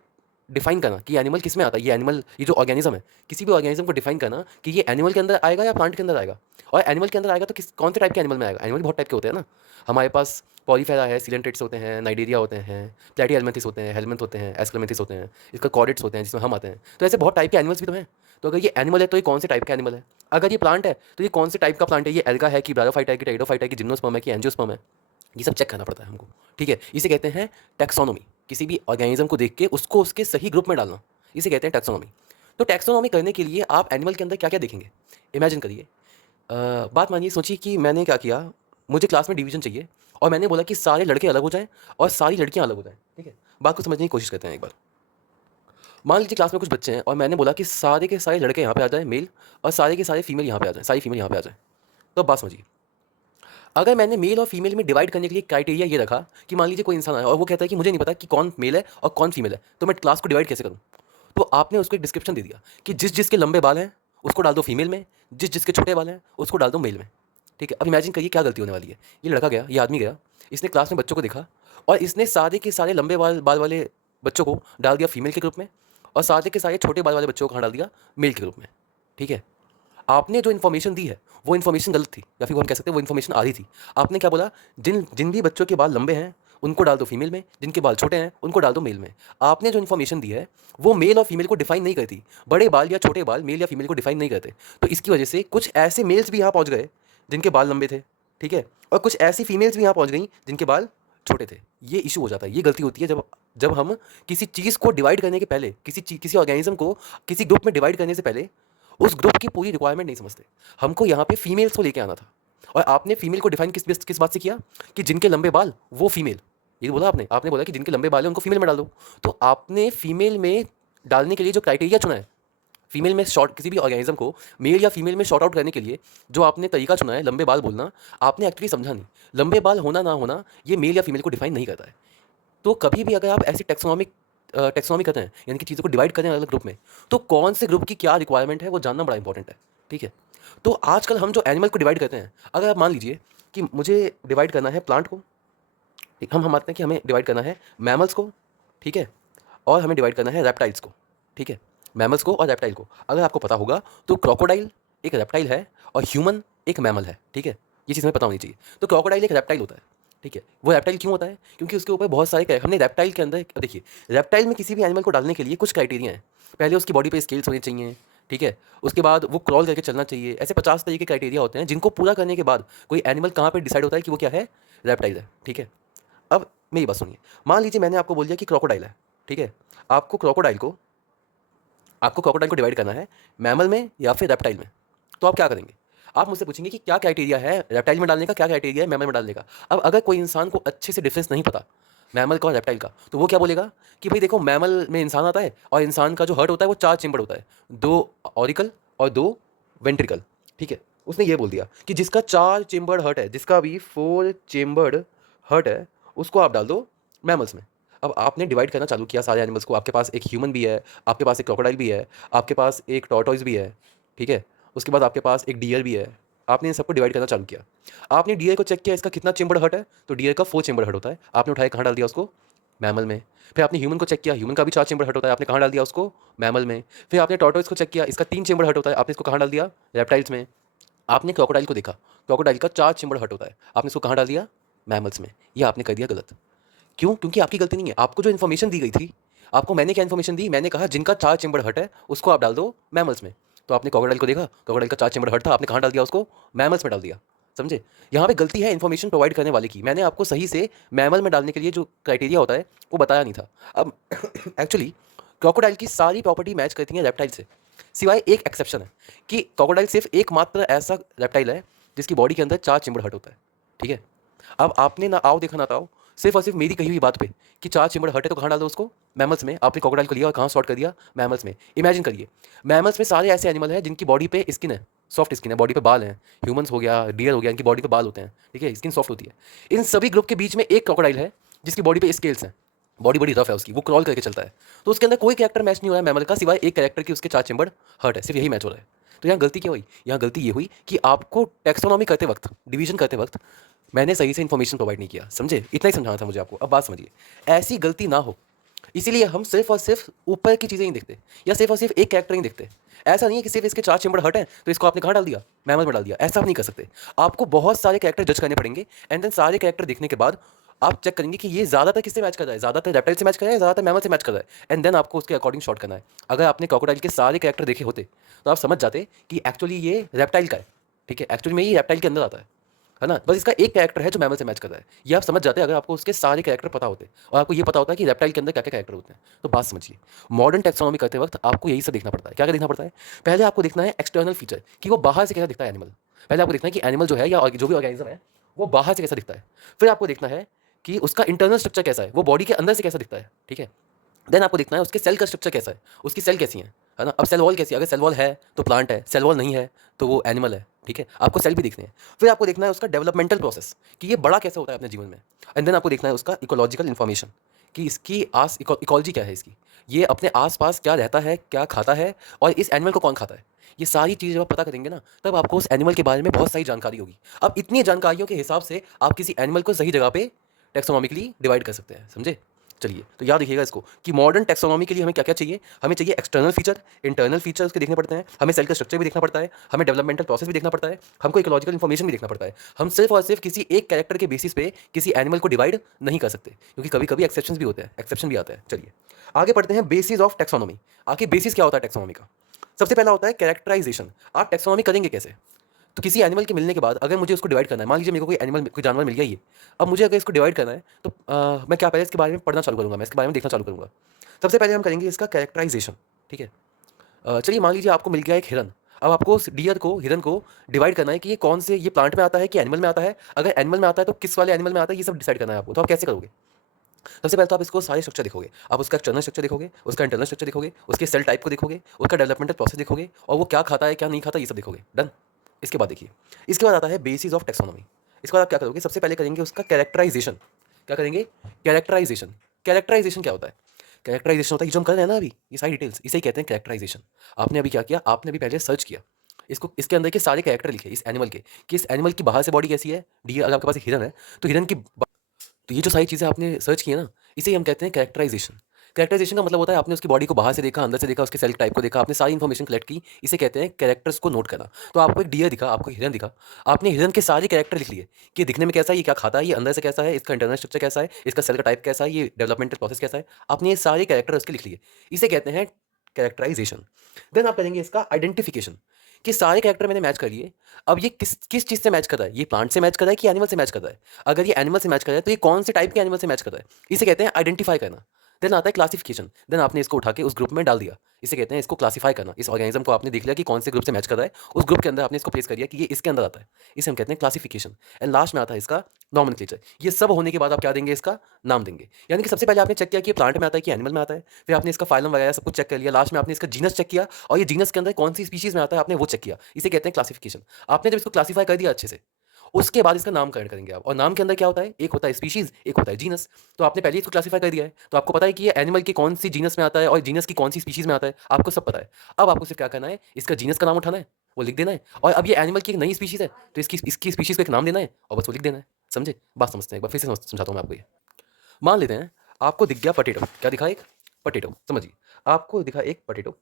डिफाइन करना कि एनिमल किस में आता है, ये एनिमल, ये जो ऑर्गेनिज्म है, किसी भी ऑर्गेनिज्म को डिफाइन करना कि ये एनिमल के अंदर आएगा या प्लांट के अंदर आएगा। और एनिमल के अंदर आएगा तो किस कौन से टाइप के एनिमल में आएगा? एनिमल बहुत टाइप के होते हैं ना। हमारे पास पॉलीफेरा है, सिलेंट्रेट्स होते हैं, नाइडेरिया होते हैं, प्लेटीहेल्मिन्थस होते हैं, हेलमिन्थ होते हैं, एस्क्लेमिन्थस होते हैं, इसका कॉर्डेट्स होते हैं जिसमें हम आते हैं। तो ऐसे बहुत टाइप के एनिमल्स भी तो हैं। तो अगर ये एनिमल है तो ये कौन से टाइप का एनिमल है? अगर ये प्लांट है तो ये कौन से टाइप का प्लांट है? ये एल्गा है कि ब्रायोफाइटा है कि टेरिडोफाइटा है कि जिम्नोस्पर्म है कि एंजियोस्पर्म है? ये सब चेक करना पड़ता है हमको। ठीक है, इसे कहते हैं टैक्सोनॉमी। किसी भी ऑर्गेनिज्म को देख के उसको उसके सही ग्रुप में डालना, इसे कहते हैं टैक्सोनॉमी। तो टैक्सोनॉमी करने के लिए आप एनिमल के अंदर क्या क्या देखेंगे? इमेजिन करिए, बात मानिए, सोचिए कि मैंने क्या किया, मुझे क्लास में डिवीजन चाहिए, और मैंने बोला कि सारे लड़के अलग हो जाएं और सारी लड़कियां अलग हो जाएं। ठीक है, बात को समझने की कोशिश करते हैं एक बार। मान लीजिए क्लास में कुछ बच्चे हैं और मैंने बोला कि सारे के सारे लड़के यहाँ पे आ जाएं मेल, और सारे के सारे फीमेल यहाँ पे आ जाएं, सारी फीमेल यहाँ पे आ जाएं। तो अब बात समझिए, अगर मैंने मेल और फीमेल में डिवाइड करने के लिए क्राइटेरिया ये रखा कि मान लीजिए कोई इंसान आया और वो कहता है कि मुझे नहीं पता कि कौन मेल है और कौन फीमेल है, तो मैं क्लास को डिवाइड कैसे करूँ? तो आपने उसको एक डिस्क्रिप्शन दे दिया कि जिस जिसके लंबे बाल हैं उसको डाल दो फीमेल में, जिस जिसके छोटे बाल हैं उसको डाल दो मेल में। ठीक है, अब इमेजिन करिए क्या गलती होने वाली है। ये लड़का गया, ये आदमी गया, इसने क्लास में बच्चों को देखा, और इसने सारे के सारे लंबे बाल बाल वाले बच्चों को डाल दिया फीमेल के ग्रुप में, और सारे के सारे छोटे बाल वाले बच्चों को कहाँ डाल दिया? मेल के ग्रुप में। ठीक है, आपने जो इन्फॉर्मेशन दी है वो इन्फॉर्मेशन गलत थी, या फिर वो हम कह सकते हैं वो इन्फॉर्मेशन आधी थी। आपने क्या बोला? जिन जिन भी बच्चों के बाल लंबे हैं उनको डाल दो फीमेल में, जिनके बाल छोटे हैं उनको डाल दो मेल में। आपने जो इन्फॉर्मेशन दी है वो मेल और फीमेल को डिफाइन नहीं करती। बड़े बाल या छोटे बाल मेल या फीमेल को डिफाइन नहीं करते। तो इसकी वजह से कुछ ऐसे मेल्स भी यहाँ पहुँच गए जिनके बाल लंबे थे। ठीक है, और कुछ ऐसी फीमेल्स भी यहाँ पहुँच गई जिनके बाल छोटे थे। ये इशू हो जाता है, ये गलती होती है जब जब हम किसी चीज़ को डिवाइड करने के पहले, किसी ऑर्गेनिज्म को किसी ग्रुप में डिवाइड करने से पहले उस ग्रुप की पूरी रिक्वायरमेंट नहीं समझते। हमको यहाँ पे फीमेल्स को लेके आना था, और आपने फीमेल को डिफाइन किस बात से किया? कि जिनके लंबे बाल वो फीमेल। ये बोला आपने, आपने बोला कि जिनके लंबे बाल हैं उनको फीमेल में डाल दो। तो आपने फीमेल में डालने के लिए जो क्राइटेरिया चुना है, फीमेल में शॉर्ट, किसी भी ऑर्गेनिज्म को मेल या फीमेल में शॉर्ट आउट करने के लिए जो आपने तरीका चुना है लंबे बाल बोलना, आपने एक्चुअली समझा नहीं। लंबे बाल होना ना होना ये मेल या फीमेल को डिफाइन नहीं करता है। तो कभी भी अगर आप ऐसी टैक्सोनॉमी करते हैं, यानी कि चीज़ों को डिवाइड करें अलग ग्रुप में, तो कौन से ग्रुप की क्या रिक्वायरमेंट है वो जानना बड़ा इंपॉर्टेंट है। ठीक है, तो आजकल हम जो एनिमल को डिवाइड करते हैं, अगर आप मान लीजिए कि मुझे डिवाइड करना है प्लांट को, ठीक, हम मानते हैं कि हमें डिवाइड करना है मैमल्स को, ठीक है, और हमें डिवाइड करना है रेप्टाइल्स को। ठीक है, मैमल्स को और रेप्टाइल को। अगर आपको पता होगा तो क्रोकोडाइल एक रेप्टाइल है और ह्यूमन एक मैमल है। ठीक है, ये चीज़ हमें पता होनी चाहिए। तो क्रोकोडाइल एक रेप्टाइल होता है। ठीक है, वो रेप्टाइल क्यों होता है? क्योंकि उसके ऊपर बहुत सारे हमने रेप्टाइल के अंदर देखिए, रेप्टाइल में किसी भी एनिमल को डालने के लिए कुछ क्राइटेरिया हैं। पहले उसकी बॉडी पे स्केल्स होने चाहिए। ठीक है, उसके बाद वो क्रॉल करके चलना चाहिए। ऐसे 50 तरीके के क्राइटेरिया होते हैं जिनको पूरा करने के बाद कोई एनिमल कहाँ पर डिसाइड होता है कि वो क्या है? रेप्टाइल है। ठीक है, अब मेरी बात सुनिए, मान लीजिए मैंने आपको बोल दिया कि क्रोकोडाइल है। ठीक है, आपको क्रोकोडाइल को डिवाइड करना है मैमल में या फिर रेप्टाइल में। तो आप क्या करेंगे? आप मुझसे पूछेंगे कि क्या क्राइटेरिया है रेप्टाइल में डालने का, क्या क्राइटेरिया है मैमल में डालने का। अब अगर कोई इंसान को अच्छे से डिफरेंस नहीं पता मैमल का और रेप्टाइल का, तो वो क्या बोलेगा कि भाई देखो, मैमल में इंसान आता है और इंसान का जो हर्ट होता है वो 4 चेम्बर होता है, 2 ऑरिकल और 2 वेंट्रिकल। ठीक है, उसने ये बोल दिया कि जिसका 4 चेम्बर्ड हर्ट है, जिसका भी 4 चेम्बर्ड हर्ट है, उसको आप डाल दो मैमल्स में। अब आपने डिवाइड करना चालू किया सारे एनिमल्स को। आपके पास एक ह्यूमन भी है, आपके पास एक क्रोकोडाइल भी है, आपके पास एक टॉर्टोइस भी है। ठीक है, उसके बाद आपके पास एक डियर भी है। आपने इन सबको डिवाइड करना चालू किया। आपने डियर को चेक किया इसका कितना चेम्बर्ड हर्ट है, तो डियर का 4 चेम्बर्ड हर्ट होता है। आपने उठाया कहाँ डाल दिया उसको? मैमल में। फिर आपने ह्यूमन को चेक किया, ह्यूमन का भी 4 चेम्बर हर्ट होता है। आपने कहाँ डाल दिया उसको? मैमल में। फिर आपने टॉर्टोइस को चेक किया, इसका 3 चेम्बर हर्ट होता है। आपने इसको कहाँ डाल दिया? रेप्टाइल्स में। आपने क्रोकोडाइल को देखा, क्रोकोडाइल का 4 चेम्बर्ड हर्ट होता है, आपने इसको कहाँ डाल दिया? मैमल्स में। ये आपने कर दिया गलत। क्यों? क्योंकि आपकी गलती नहीं है। आपको जो इन्फॉर्मेशन दी गई थी, आपको मैंने क्या इन्फॉर्मेशन दी? मैंने कहा जिनका 4 चेम्बर्ड हर्ट है, उसको आप डाल दो मैमल्स में। तो आपने क्रोकोडाइल को देखा, क्रोकोडाइल का 4 चेम्बर्ड हर्ट था, आपने कहाँ डाल दिया उसको? मैमल्स में डाल दिया। समझे? यहाँ पे गलती है इन्फॉर्मेशन प्रोवाइड करने वाले की। मैंने आपको सही से मैमल में डालने के लिए जो क्राइटेरिया होता है, वो बताया नहीं था। अब एक्चुअली क्रोकोडाइल की सारी प्रॉपर्टी मैच करती हैं रेप्टाइल से, सिवाय एक एक्सेप्शन है कि क्रोकोडाइल सिर्फ एकमात्र ऐसा रेप्टाइल है जिसकी बॉडी के अंदर 4 चेम्बर्ड हर्ट होता है। ठीक है? अब आपने ना आओ देखा ना ताओ, सिर्फ और सिर्फ मेरी कही हुई बात पे कि 4 चेम्बर्ड हर्ट है तो कहाँ डाल दो उसको? मैमल्स में। आपने क्रोकोडाइल को लिया और कहाँ सॉर्ट कर दिया? मैमल्स में। इमेजिन करिए, मैमल्स में सारे ऐसे एनिमल हैं जिनकी बॉडी पे स्किन है, सॉफ्ट स्किन है, बॉडी पे बाल हैं। ह्यूमंस हो गया, डियर हो गया, इनकी बॉडी पे बाल होते हैं। ठीक है? स्किन सॉफ्ट होती है। इन सभी ग्रुप के बीच में एक क्रोकोडाइल है जिसकी बॉडी पे स्केल्स हैं, बॉडी बड़ी रफ है उसकी, वो क्रॉल करके चलता है। तो उसके अंदर कोई कैरेक्टर मैच नहीं हो रहा है मैमल का, सिवाय एक कैरेक्टर की, उसके 4 चेम्बर्ड हर्ट है, सिर्फ यही मैच हो रहा है। तो यहाँ गलती क्या हुई? यहाँ गलती ये हुई कि आपको टेक्सोनॉमी करते वक्त, डिवीजन करते वक्त मैंने सही से इन्फॉर्मेशन प्रोवाइड नहीं किया। समझे? इतना ही समझाना था मुझे आपको। अब बात समझिए, ऐसी गलती ना हो इसीलिए हम सिर्फ और सिर्फ ऊपर की चीज़ें ही देखते, या सिर्फ और सिर्फ एक कैरेक्टर ही देखते। ऐसा नहीं है कि सिर्फ इसके 4 चेम्बर्ड हर्ट हैं तो इसको आपने कहाँ डाल दिया? मैमल में डाल दिया। ऐसा आप नहीं कर सकते। आपको बहुत सारे कैरेक्टर जज करने पड़ेंगे, एंड देन सारे कैरेक्टर देखने के बाद आप चेक करेंगे कि ये ज़्यादातर किससे मैच कर रहा है, ज़्यादातर रेप्टाइल से मैच कर रहा है, ज़्यादातर मैमल से मैच कर रहा है, एंड देन आपको उसके अकॉर्डिंग शॉट करना है। अगर आपने क्रोकोडाइल के सारे कैरेक्टर देखे होते तो आप समझ जाते कि एक्चुअली ये रेप्टाइल का है। ठीक है? एक्चुअली में ये रेप्टाइल के अंदर आता है ना? बस इसका एक कैरेक्टर है जो मैमल से मैच कर रहा है। ये आप समझ जाते अगर आपको उसके सारे कैरेक्टर पता होते और आपको ये पता होता है कि रेप्टाइल के अंदर क्या क्या कैरेक्टर होते हैं। तो बात समझिए, मॉडर्न टेक्सोनॉमी करते वक्त आपको यही सब देखना पड़ता है। क्या क्या देखना पड़ता है? पहले आपको देखना है एक्सटर्नल फीचर, कि वो बाहर से कैसा दिखता है एनिमल। पहले आपको देखना है कि एनिमल जो है या जो भी ऑर्गेनिज्म है वो बाहर से कैसा दिखता है। फिर आपको देखना है कि उसका इंटरनल स्ट्रक्चर कैसा है, वो बॉडी के अंदर से कैसा दिखता है। ठीक है? देन आपको देखना है उसके सेल का स्ट्रक्चर कैसा है, उसकी सेल कैसी है ना? अब सेल वॉल कैसी है? अगर सेल वॉल है तो प्लांट है, सेल वॉल नहीं है तो वो एनिमल है। ठीक है? आपको सेल भी देखने हैं। फिर आपको देखना है उसका डेवलपमेंटल प्रोसेस, कि ये बड़ा कैसे होता है अपने जीवन में। एंड देन आपको देखना है उसका इकोलॉजिकल इन्फॉर्मेशन, कि इसकी इकोलॉजी क्या है इसकी, ये अपने आसपास क्या रहता है, क्या खाता है, और इस एनिमल को कौन खाता है। ये सारी चीज़ जब आप पता करेंगे ना, तब आपको उस एनिमल के बारे में बहुत सारी जानकारी होगी। अब इतनी जानकारियों के हिसाब से आप किसी एनिमल को सही जगह पे टेक्सोनॉमिकली डिवाइड कर सकते हैं। समझे? चलिए, तो याद रखिएगा इसको कि मॉडर्न टेक्सोनॉमी के लिए हमें क्या-क्या चाहिए? हमें चाहिए एक्सटर्नल फीचर, इंटरनल फीचर उसके देखने पड़ते हैं, हमें सेल का स्ट्रक्चर भी देखना पड़ता है, हमें डेवलपमेंटल प्रोसेस भी देखना पड़ता है, हमको इकोलॉजिकल इन्फॉर्मेशन भी देखना पड़ता है। हम सिर्फ और सिर्फ किसी एक कैरेक्टर के बेसिस पे किसी एनिमल को डिवाइड नहीं कर सकते, क्योंकि कभी-कभी एक्सेप्शंस भी होते हैं, एक्सेप्शन भी आता है। चलिए, आगे पढ़ते हैं बेसिस ऑफ टेक्सोनॉमी। आखिर बेसिस क्या होता है टेक्सोनॉमी का? सबसे पहला होता है कैरेक्टराइजेशन। आप टेक्सोनॉमी करेंगे कैसे? तो किसी एनिमल के मिलने के बाद अगर मुझे उसको डिवाइड करना है, मान लीजिए मेरे को कोई एनिमल, कोई जानवर मिल गया ये, अब मुझे अगर इसको डिवाइड करना है तो मैं क्या पहले इसके बारे में पढ़ना चालू करूँगा, मैं इसके बारे में देखना चालू करूँगा। सबसे पहले हम करेंगे इसका कैरेक्टराइजेशन। ठीक है? चलिए मान लीजिए आपको मिल गया एक हिरन। अब आपको उस डियर को, हिरन को डिवाइड करना है कि ये कौन से, ये प्लांट में आता है कि एनिमल में आता है। अगर एनिमल में आता है तो किस वाले एनिमल में आता है, ये सब डिसाइड करना है आपको। तो आप कैसे करोगे? सबसे पहले तो आप इसको सारे स्ट्रक्चर देखोगे। आप उसका एक्सटर्नल स्ट्रक्चर देखोगे, उसका इंटरनल स्ट्रक्चर देखोगे, उसके सेल टाइप को देखोगे, उसका डेवलपमेंटल प्रोसेस देखोगे, और वो क्या खाता है, क्या नहीं खाता, ये सब देखोगे। डन? इसके बाद देखिए, इसके बाद आता है बेसिस ऑफ टेक्सोनॉमी। इसके बाद आप क्या करोगे? सबसे पहले करेंगे उसका कैरेक्टराइजेशन। क्या करेंगे? कैरेक्टराइजेशन। कैरेक्टराइजेशन क्या होता है? कैरेक्टराइजेशन होता है ये जो हम कर रहे हैं ना अभी, ये सारी डिटेल्स, इसे ही कहते हैं कैरेक्टराइजेशन। आपने अभी क्या किया? आपने अभी पहले सर्च किया, इसको, इसके अंदर के सारे कैरेक्टर लिखे इस एनिमल के, कि इस एनिमल की बाहर से बॉडी कैसी है। डी, अगर आपके पास एक हिरन है तो हिरन की, तो ये जो सारी चीज़ें आपने सर्च की है ना, इसे ही हम कहते हैं कैरेक्टराइजेशन। कैरेक्टराइजेशन का मतलब होता है आपने उसकी बॉडी को बाहर से देखा, अंदर से देखा, उसके सेल टाइप को देखा, आपने सारी इन्फॉर्मेशन कलेक्ट की, इसे कहते हैं कैरेक्टर्स को नोट करना। तो आपको एक डियर दिखा, आपको एक हिरन दिखा, आपने हिरन के सारे कैरेक्टर लिख लिए कि ये दिखने में कैसा है, ये क्या खाता है, ये अंदर से कैसा है, इसका इंटरनल स्ट्रक्चर कैसा है, इसका सेल का टाइप कैसा है, ये डेवलपमेंटल प्रोसेस कैसा है। आपने ये सारे कैरेक्टर उसके लिख लिए, इसे कहते हैं कैरेक्टराइजेशन। देन आप करेंगे इसका आइडेंटिफिकेशन, कि सारे कैरेक्टर मैंने मैच कर लिए। अब ये किस किस चीज़ से मैच कर रहा है, ये प्लांट से मैच कर रहा है कि एनिमल से मैच कर रहा है। अगर ये एनिमल से मैच कर रहा है तो ये कौन से टाइप के एनिमल से मैच कर रहा है, इसे कहते हैं आइडेंटिफाई करना। देन आता है क्लासिफिकेशन। देन आपने इसको उठा के उस ग्रुप में डाल दिया, इसे कहते हैं इसको क्लासीफाई करना। इस ऑर्गेनिज्म को आपने देख लिया कि कौन से ग्रुप से मैच कर रहा है, उस ग्रुप के अंदर आपने इसको प्लेस कर दिया कि ये इसके अंदर आता है, इसे हम कहते हैं क्लासिफिकेशन। एंड लास्ट में आता है इसका नॉमेनक्लेचर। ये सब होने के बाद आप क्या देंगे? इसका नाम देंगे। यानी कि सबसे पहले आपने चेक किया कि ये प्लांट में आता है कि एनिमल में आता है, फिर आपने इसका फाइलम वगैरह सब कुछ चेक कर लिया, लास्ट में आपने इसका जीनस चेक किया, और ये जीनस के अंदर कौन सी स्पीशीज में आता है आपने वो चेक किया, इसे कहते हैं क्लासिफिकेशन। आपने जब इसको क्लासीफाई कर दिया अच्छे से, उसके बाद इसका नामकरण करेंगे आप, और नाम के अंदर क्या होता है? एक होता है स्पीशीज, एक होता है जीनस। तो आपने पहले ही इसको क्लासीफाई कर दिया है, तो आपको पता है कि ये एनिमल की कौन सी जीनस में आता है और जीनस की कौन सी स्पीशीज में आता है, आपको सब पता है। अब आपको सिर्फ क्या करना है? इसका जीनस का नाम उठाना है, वो लिख देना है, और अब ये एनिमल की एक नई स्पीशीज है तो इसकी इसकी स्पीशीज को एक नाम देना है और बस वो लिख देना है। समझे? बात समझते हैं एक बार फिर से समझाता हूँ मैं आपको ये। मान लेते हैं आपको दिख गया पटेटो। क्या दिखा? एक पटेटो। समझिए, आपको दिखा एक पटेटो,